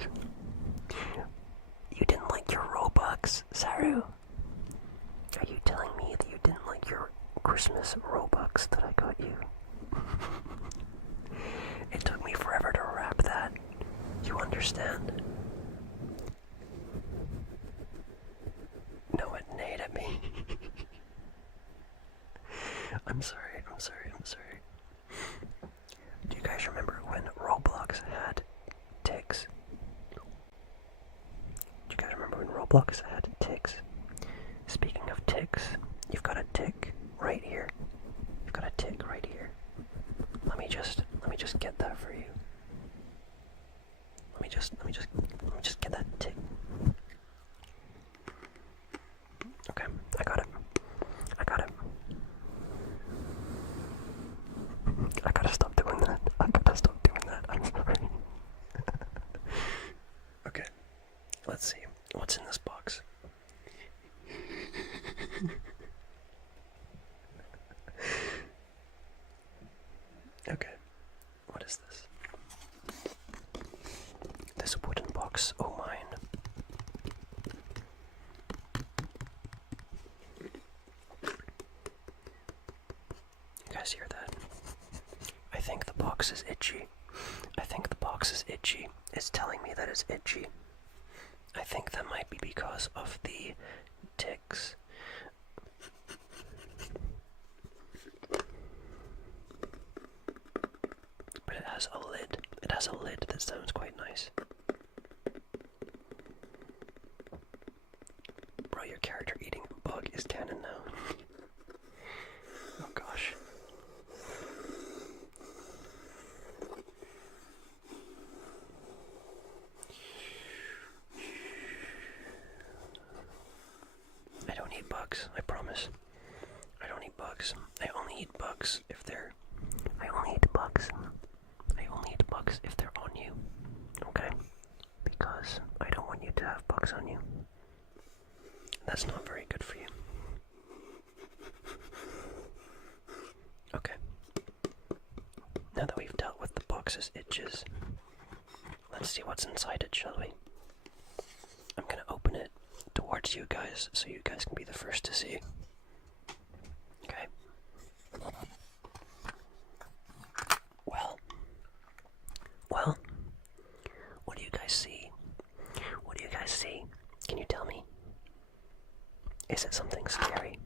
You didn't like your Robux, Saru? Are you telling me that you didn't like your Christmas Robux that I got you? It took me forever to wrap that. You understand? No, it neighed at me. I'm sorry. Do you guys remember when Roblox had ticks? Speaking of ticks, you've got a tick right here. Let me just get that for you. Let me just get that tick. Okay, I got it. I gotta stop doing that. I'm sorry. Okay, let's see. What's in this box? Okay, what is this? This wooden box, oh mine. You guys hear that? I think the box is itchy. It's telling me that it's itchy. I think that might be because of the ticks. But it has a lid. That sounds quite nice. Bro, your character eating a bug is canon now. Oh gosh. I don't eat bugs, I promise. I don't eat bugs. I only eat bugs if they're on you. Okay? Because I don't want you to have bugs on you. That's not very good for you. Okay. Now that we've dealt with the box's itches, let's see what's inside it, shall we? I'm gonna open it towards you guys so you guys can be the first to see. Okay. Well, what do you guys see? Can you tell me? Is it something scary?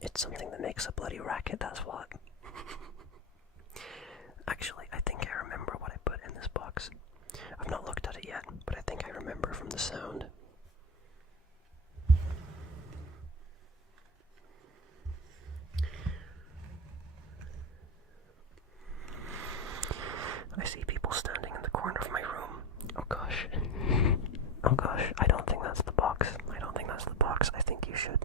It's something that makes a bloody racket, that's what. Actually, I think I remember what I put in this box. I've not looked at it yet, but I think I remember from the sound. I see people standing in the corner of my room. Oh gosh, I don't think that's the box. I think you should,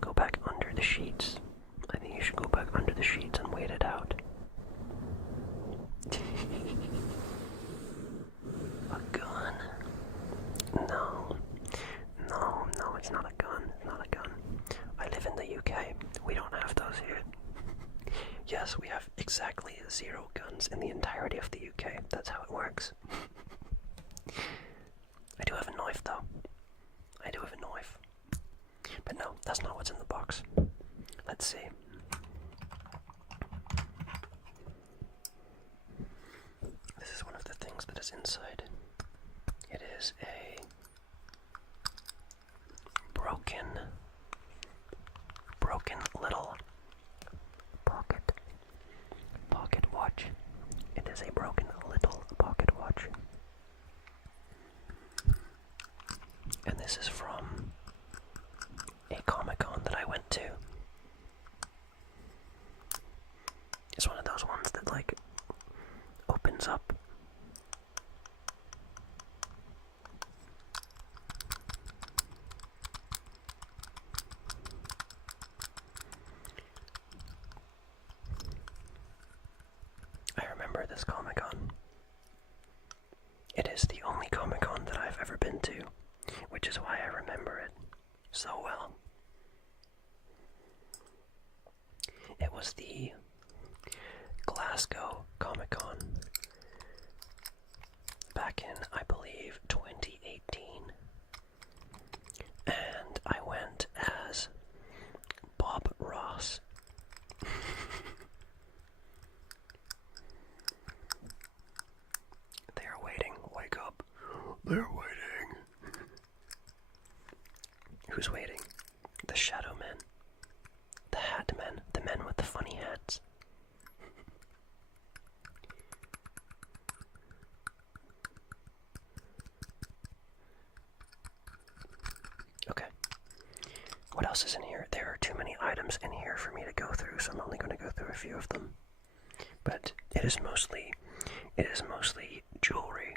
go back under the sheets. I think you should go back under the sheets and wait it out. A gun? No, it's not a gun. I live in the UK. We don't have those here. Yes, we have exactly 0 guns in the entirety of the UK. That's how it works. I do have a knife, though. But no, that's not what's in the box. Let's see. This is one of the things that is inside. It is a broken little pocket watch. It is a broken little pocket watch. And this is from a Comic-Con that I went to. It's one of those ones that like opens up this Comic-Con. It is the only Comic-Con that I've ever been to, which is why I remember it so well. It was the Glasgow Comic-Con back in, I believe, 2018. And I went as Bob Ross. They are waiting. Wake up. They're waiting. Who's waiting? The Shadow Men. The Hat Men. The men with the funny hats. Okay. What else is in here? There are too many items in here for me to go through, so I'm only going to go through a few of them. But it is mostly jewelry.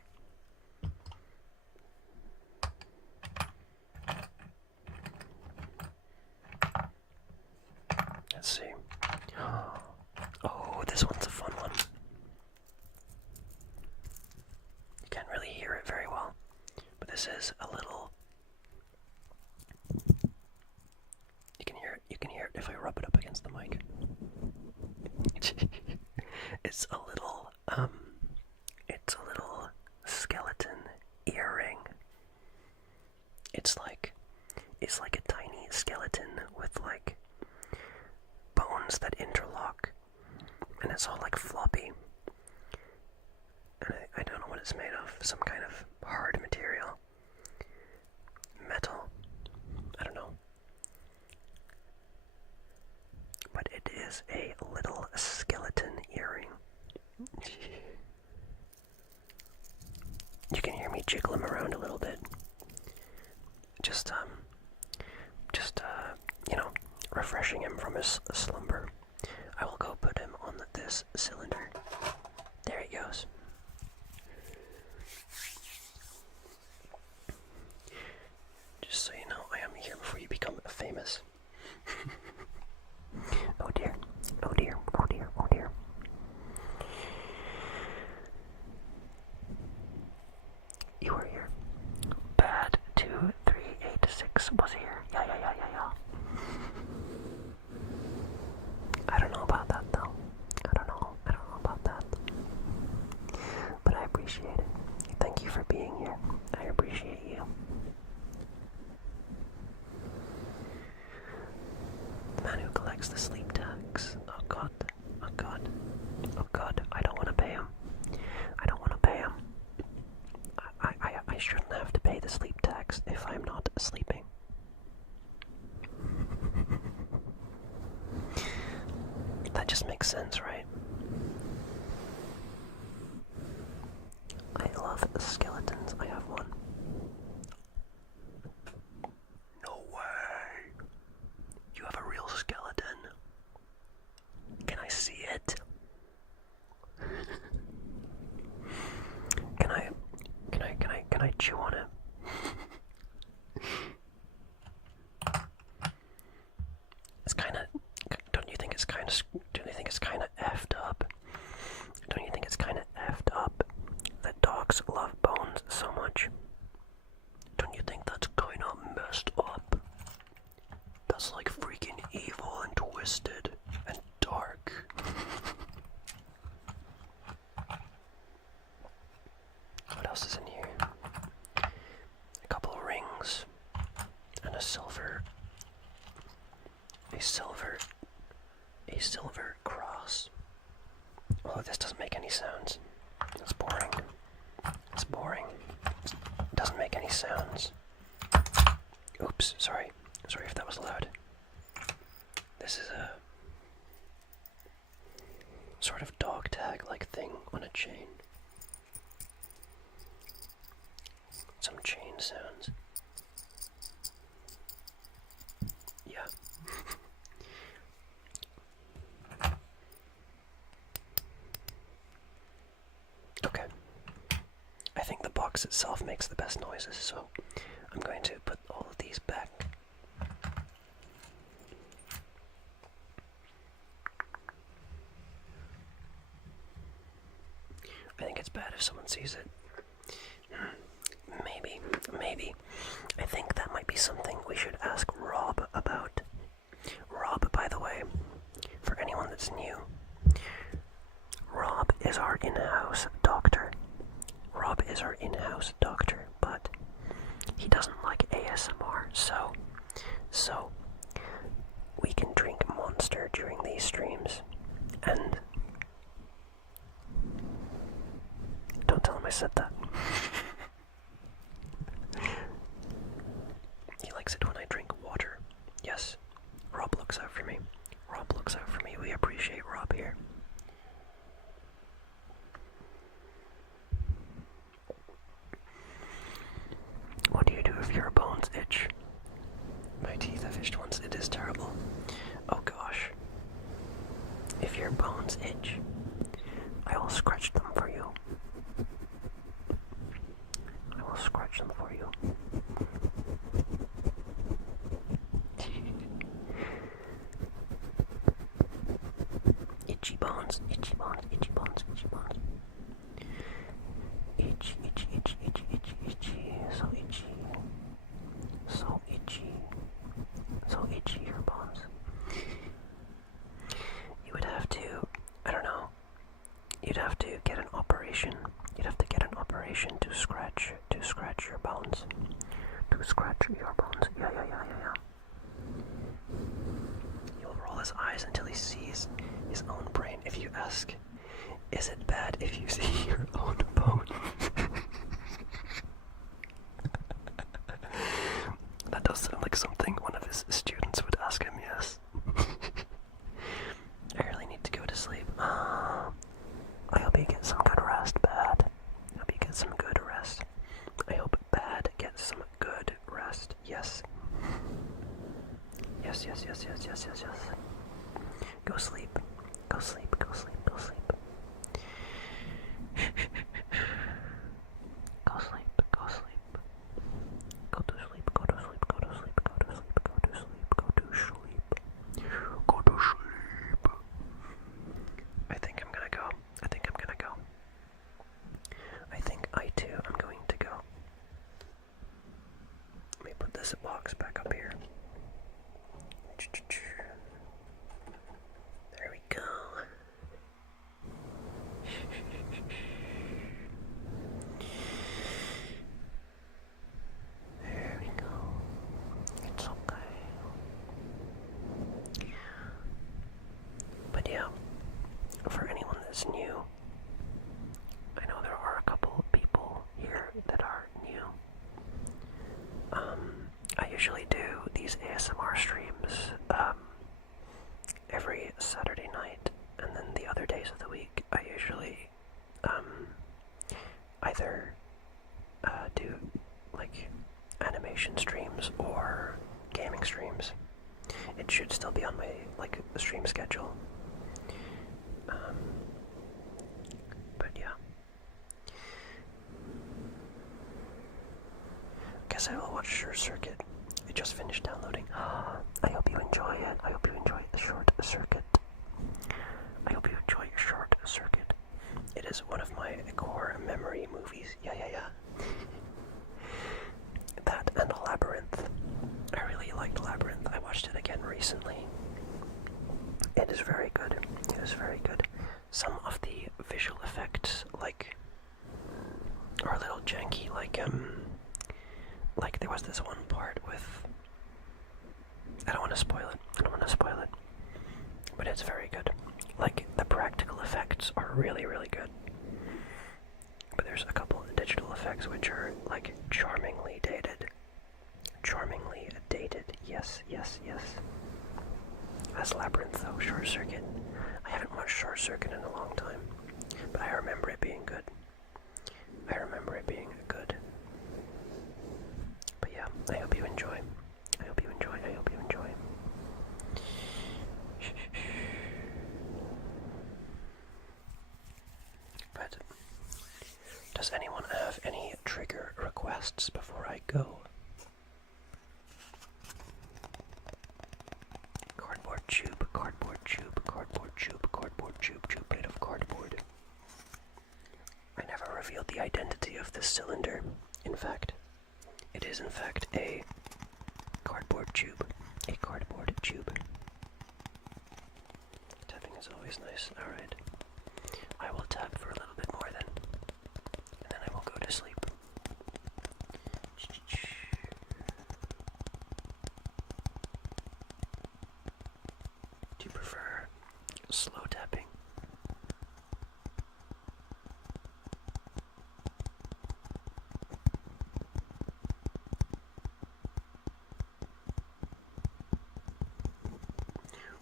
Let's see. Oh, this one's a fun one. You can't really hear it very well, but this is a little. You can hear it if I rub it up against the mic. It's a little skeleton earring. It's like a tiny skeleton with like bones that interlock, and it's all like floppy. And I don't know what it's made of. Some kind of hard material. Metal. I don't know. But it is a little skeleton earring. You can hear me jiggle him around a little bit. Just refreshing him from his slumber. I will go put him on this cylinder. There he goes. Just so you know, I am here before you become famous. Oh dear, oh dear, oh dear, oh dear. You were here. Bad 2386 was here. Yeah. I don't know about that though. I don't know about that. But I appreciate it. Thank you for being here. I appreciate you. The man who collects the sleep tax. Oh god. Oh god. Oh god. I don't want to pay him. I don't want to pay him. I shouldn't have to pay the sleep tax if I'm not sleeping. That just makes sense, right? I love skeletons. I have one. No way. You have a real skeleton. Can I see it? Can I chew on it? It's kind of. Don't you think it's kind of effed up? Don't you think it's kind of effed up that dogs love bones so much? Don't you think that's kind of messed up? That's like freaking evil and twisted and dark. What else is in here? A couple of rings and a silver cross. Although this doesn't make any sounds. It's boring. It's boring. It doesn't make any sounds. Oops, sorry. Sorry if that was loud. This is a sort of dog tag-like thing on a chain. Some chain sounds. Yeah. Okay. I think the box itself makes the best noises, so I'm going to put all of these back. it's bad if someone sees it. Maybe. I think that might be something we should ask Rob about. Rob, by the way, for anyone that's new, Rob is our in-house doctor. But he doesn't like ASMR, so we can drink Monster during these streams, and don't tell him I said that. He likes it when I drink water. Yes, Rob looks out for me. We appreciate Rob here. What do you do if your bones itch? My teeth have itched once. It is terrible. Oh gosh. If your bones itch, I will scratch them for you. Itchy bones. Itchy. So itchy your bones. You would have to, I don't know, you'd have to get an operation. To scratch your bones. Yeah. He'll roll his eyes until he sees his own brain. If you ask, is it bad if you see your own bone? That does sound like something one of his students would ask him, yes. I really need to go to sleep. I hope you get some good rest, Bad. I hope Bad gets some good rest. Yes. Yes. Go sleep. Go to sleep. Go to sleep. I think I'm gonna go. I think I too am going to go. Let me put this box back up here. There we go. There we go. It's okay. But yeah, for anyone that's new, I know there are a couple of people here that are new. I usually do these ASMR streams every Saturday night, and then the other days of the week I usually either do like animation streams or gaming streams. It should still be on my stream schedule. But yeah. Guess I will watch Short Circuit. It just finished downloading. I hope you enjoy it. I hope you enjoy the Short Circuit. It is one of my core memory movies. Yeah. That and Labyrinth. I really liked Labyrinth. I watched it again recently. It is very good. Some of the visual effects, are a little janky. There was this one part with. I don't want to spoil it. But it's very good. The practical effects are really, really good. But there's a couple of digital effects which are, charmingly dated. Yes. That's Labyrinth, though. Short Circuit. I haven't watched Short Circuit in a long time. But I remember it being good. But yeah, I hope you enjoy. But does anyone have any trigger requests before I go? Cardboard tube, plate of cardboard. revealed the identity of this cylinder. In fact, it is in fact a cardboard tube. A cardboard tube. Tapping is always nice. Alright. I will tap for a little bit more then. And then I will go to sleep. Do you prefer slow tapping?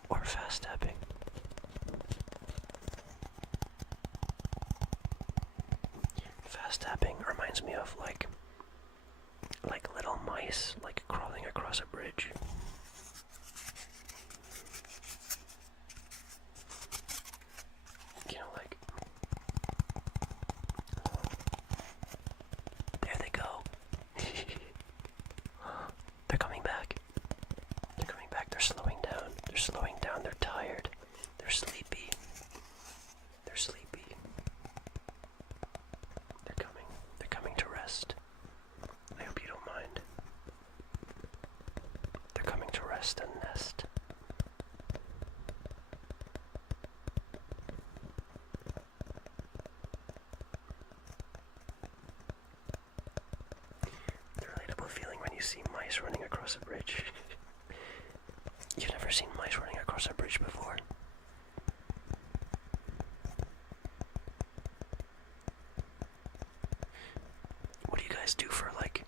Or fast tapping? Fast tapping reminds me of like little mice like crawling across a bridge. You know, like, there they go. They're coming back. They're coming back. They're slowing down. They're slowing down. They're tired. They're sleepy. They're sleepy. They're coming. They're coming to rest. I hope you don't mind. They're coming to rest and nest. The relatable feeling when you see mice running across a bridge. You've never seen mice running across a bridge before? What do you guys do for like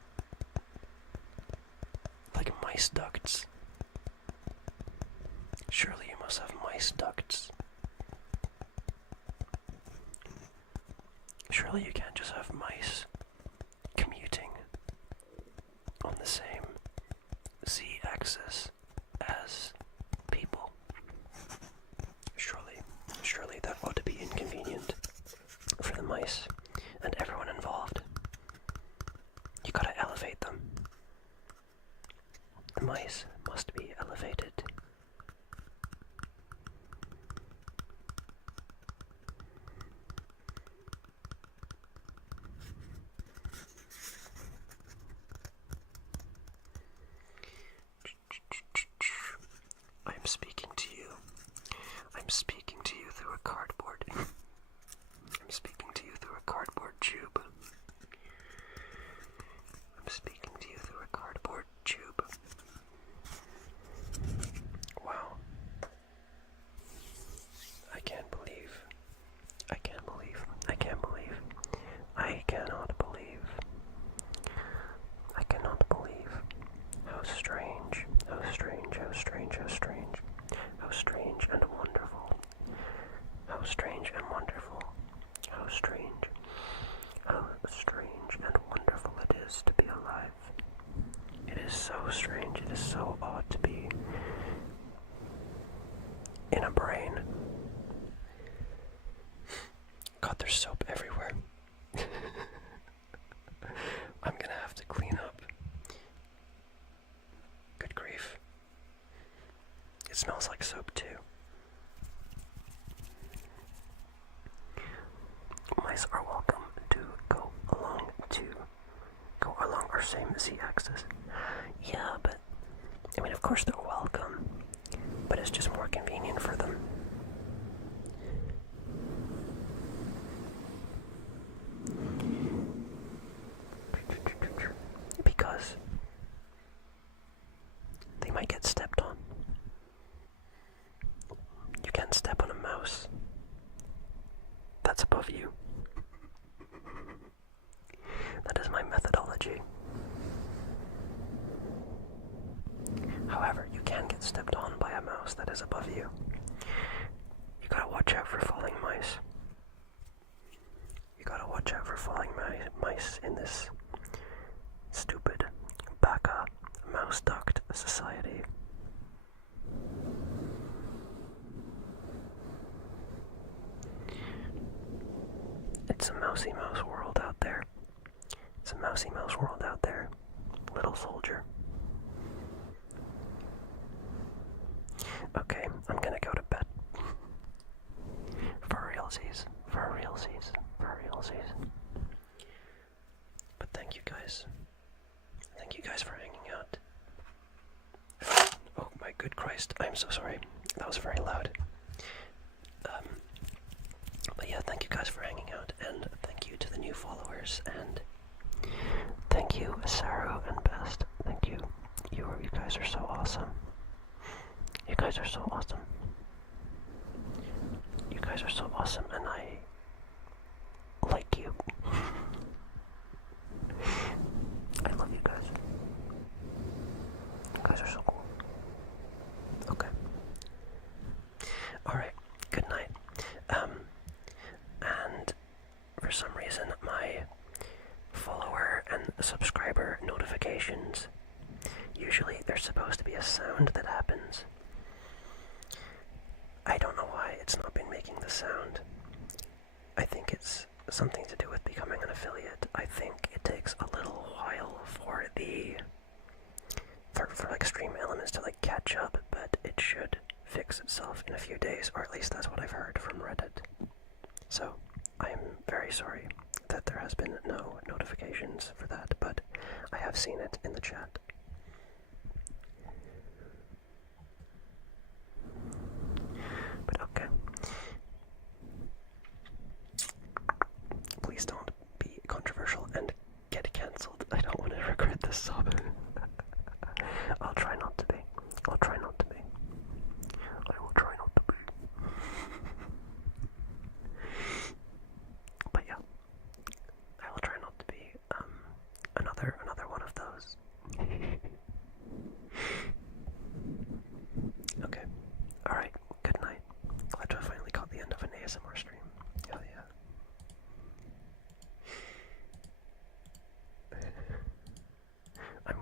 mice ducts? Surely you must have mice ducts. Surely you can't just have mice commuting on the same z-axis as people. Surely that ought to be inconvenient for the mice and everyone involved. You gotta elevate them. The mice must be elevated. I'm speaking to you. I'm speaking to you through a cardboard. I'm speaking to you through a cardboard tube. I'm speaking to you through a cardboard tube. Wow. I can't believe. I can't believe. I can't believe. I cannot believe. I cannot believe how strange, how strange, how strange, how strange, how strange and wonderful, how strange and wonderful, how strange and wonderful it is to be alive. It is so strange, it is so odd to be in a brain. God, there's soap everywhere. I'm gonna have to clean up. Good grief. It smells like soap too. Mice are welcome to go along our same z-axis. Yeah, but I mean, of course they're welcome, but it's just more convenient for them. Because they might get stepped on. You can't step on a mouse that's above you. That is my methodology. However, you can get stepped on by a mouse that is above you. You gotta watch out for falling mice. You gotta watch out for falling mice in this stupid baka mouse duct society. It's a mousy mouse world out there. It's a mousy mouse world out there, little soldier. Okay, I'm gonna go to bed. For realsies, for realsies, for realsies. Christ, I'm so sorry. That was very loud. But yeah, thank you guys for hanging out, and thank you to the new followers, and thank you, Saru and Best. Thank you. You guys are so awesome. You guys are so awesome. You guys are so awesome, and I like you. I love you guys. You guys are so cool. Okay. Alright, good night. And for some reason, my follower and subscriber notifications, usually there's supposed to be a sound that happens. I don't know why it's not been making the sound. I think it's something to do with becoming an affiliate. I think it takes a little while for like Stream Elements to like catch up, but it should fix itself in a few days, or at least that's what I've heard from Reddit. So I'm very sorry that there has been no notifications for that, but I have seen it in the chat. But okay. Please don't be controversial and get cancelled. I don't want to regret this sub. I'll try not to be. I'll try not to be. I will try not to be. But yeah, I will try not to be another one of those. Okay. Alright, good night. Glad to have finally caught the end of an ASMR stream. Hell yeah. I'm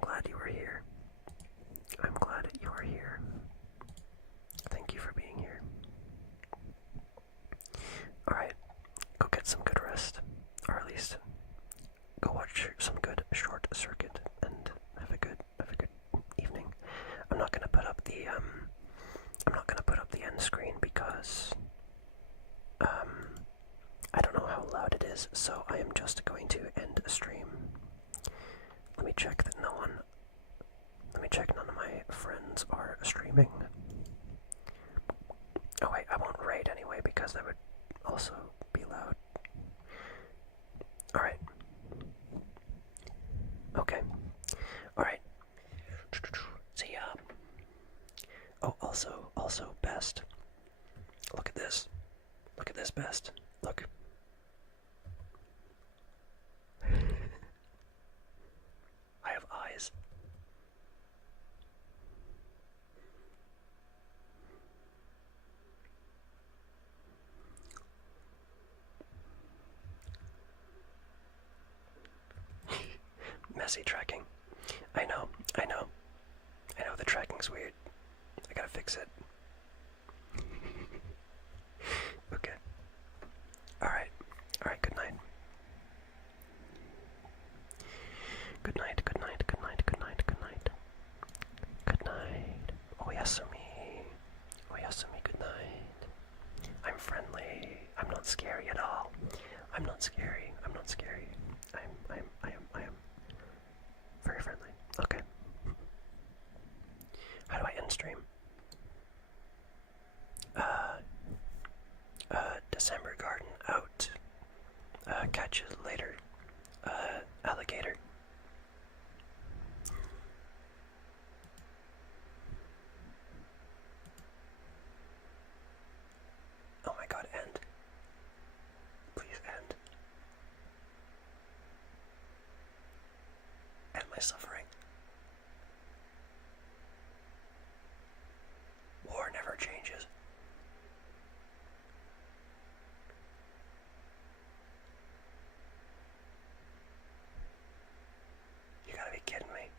glad you were here. I'm glad you are here. Thank you for being here. Alright, go get some good rest. Or at least go watch some good Short Circuit and have a good evening. I'm not gonna put up the end screen because I don't know how loud it is, so I am just going to end the stream. Let me check that none of my friends are streaming. Oh wait, I won't raid anyway because that would also be loud. Alright. Okay. Alright. See ya. Oh, also, Best. Look at this. Look at this, Best. Look. I have eyes. Messy tracking. I know. The tracking's weird. I gotta fix it. Okay. Alright, good night. Good night. Good night. Oyasumi, good night. I'm friendly. I'm not scary at all. I'm not scary. I am very friendly. Okay. How do I end stream? December Garden out. Catch you later. Alligator. Oh my god, end. Please end. End my suffering. War never changes. You gotta be kidding me.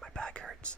My back hurts.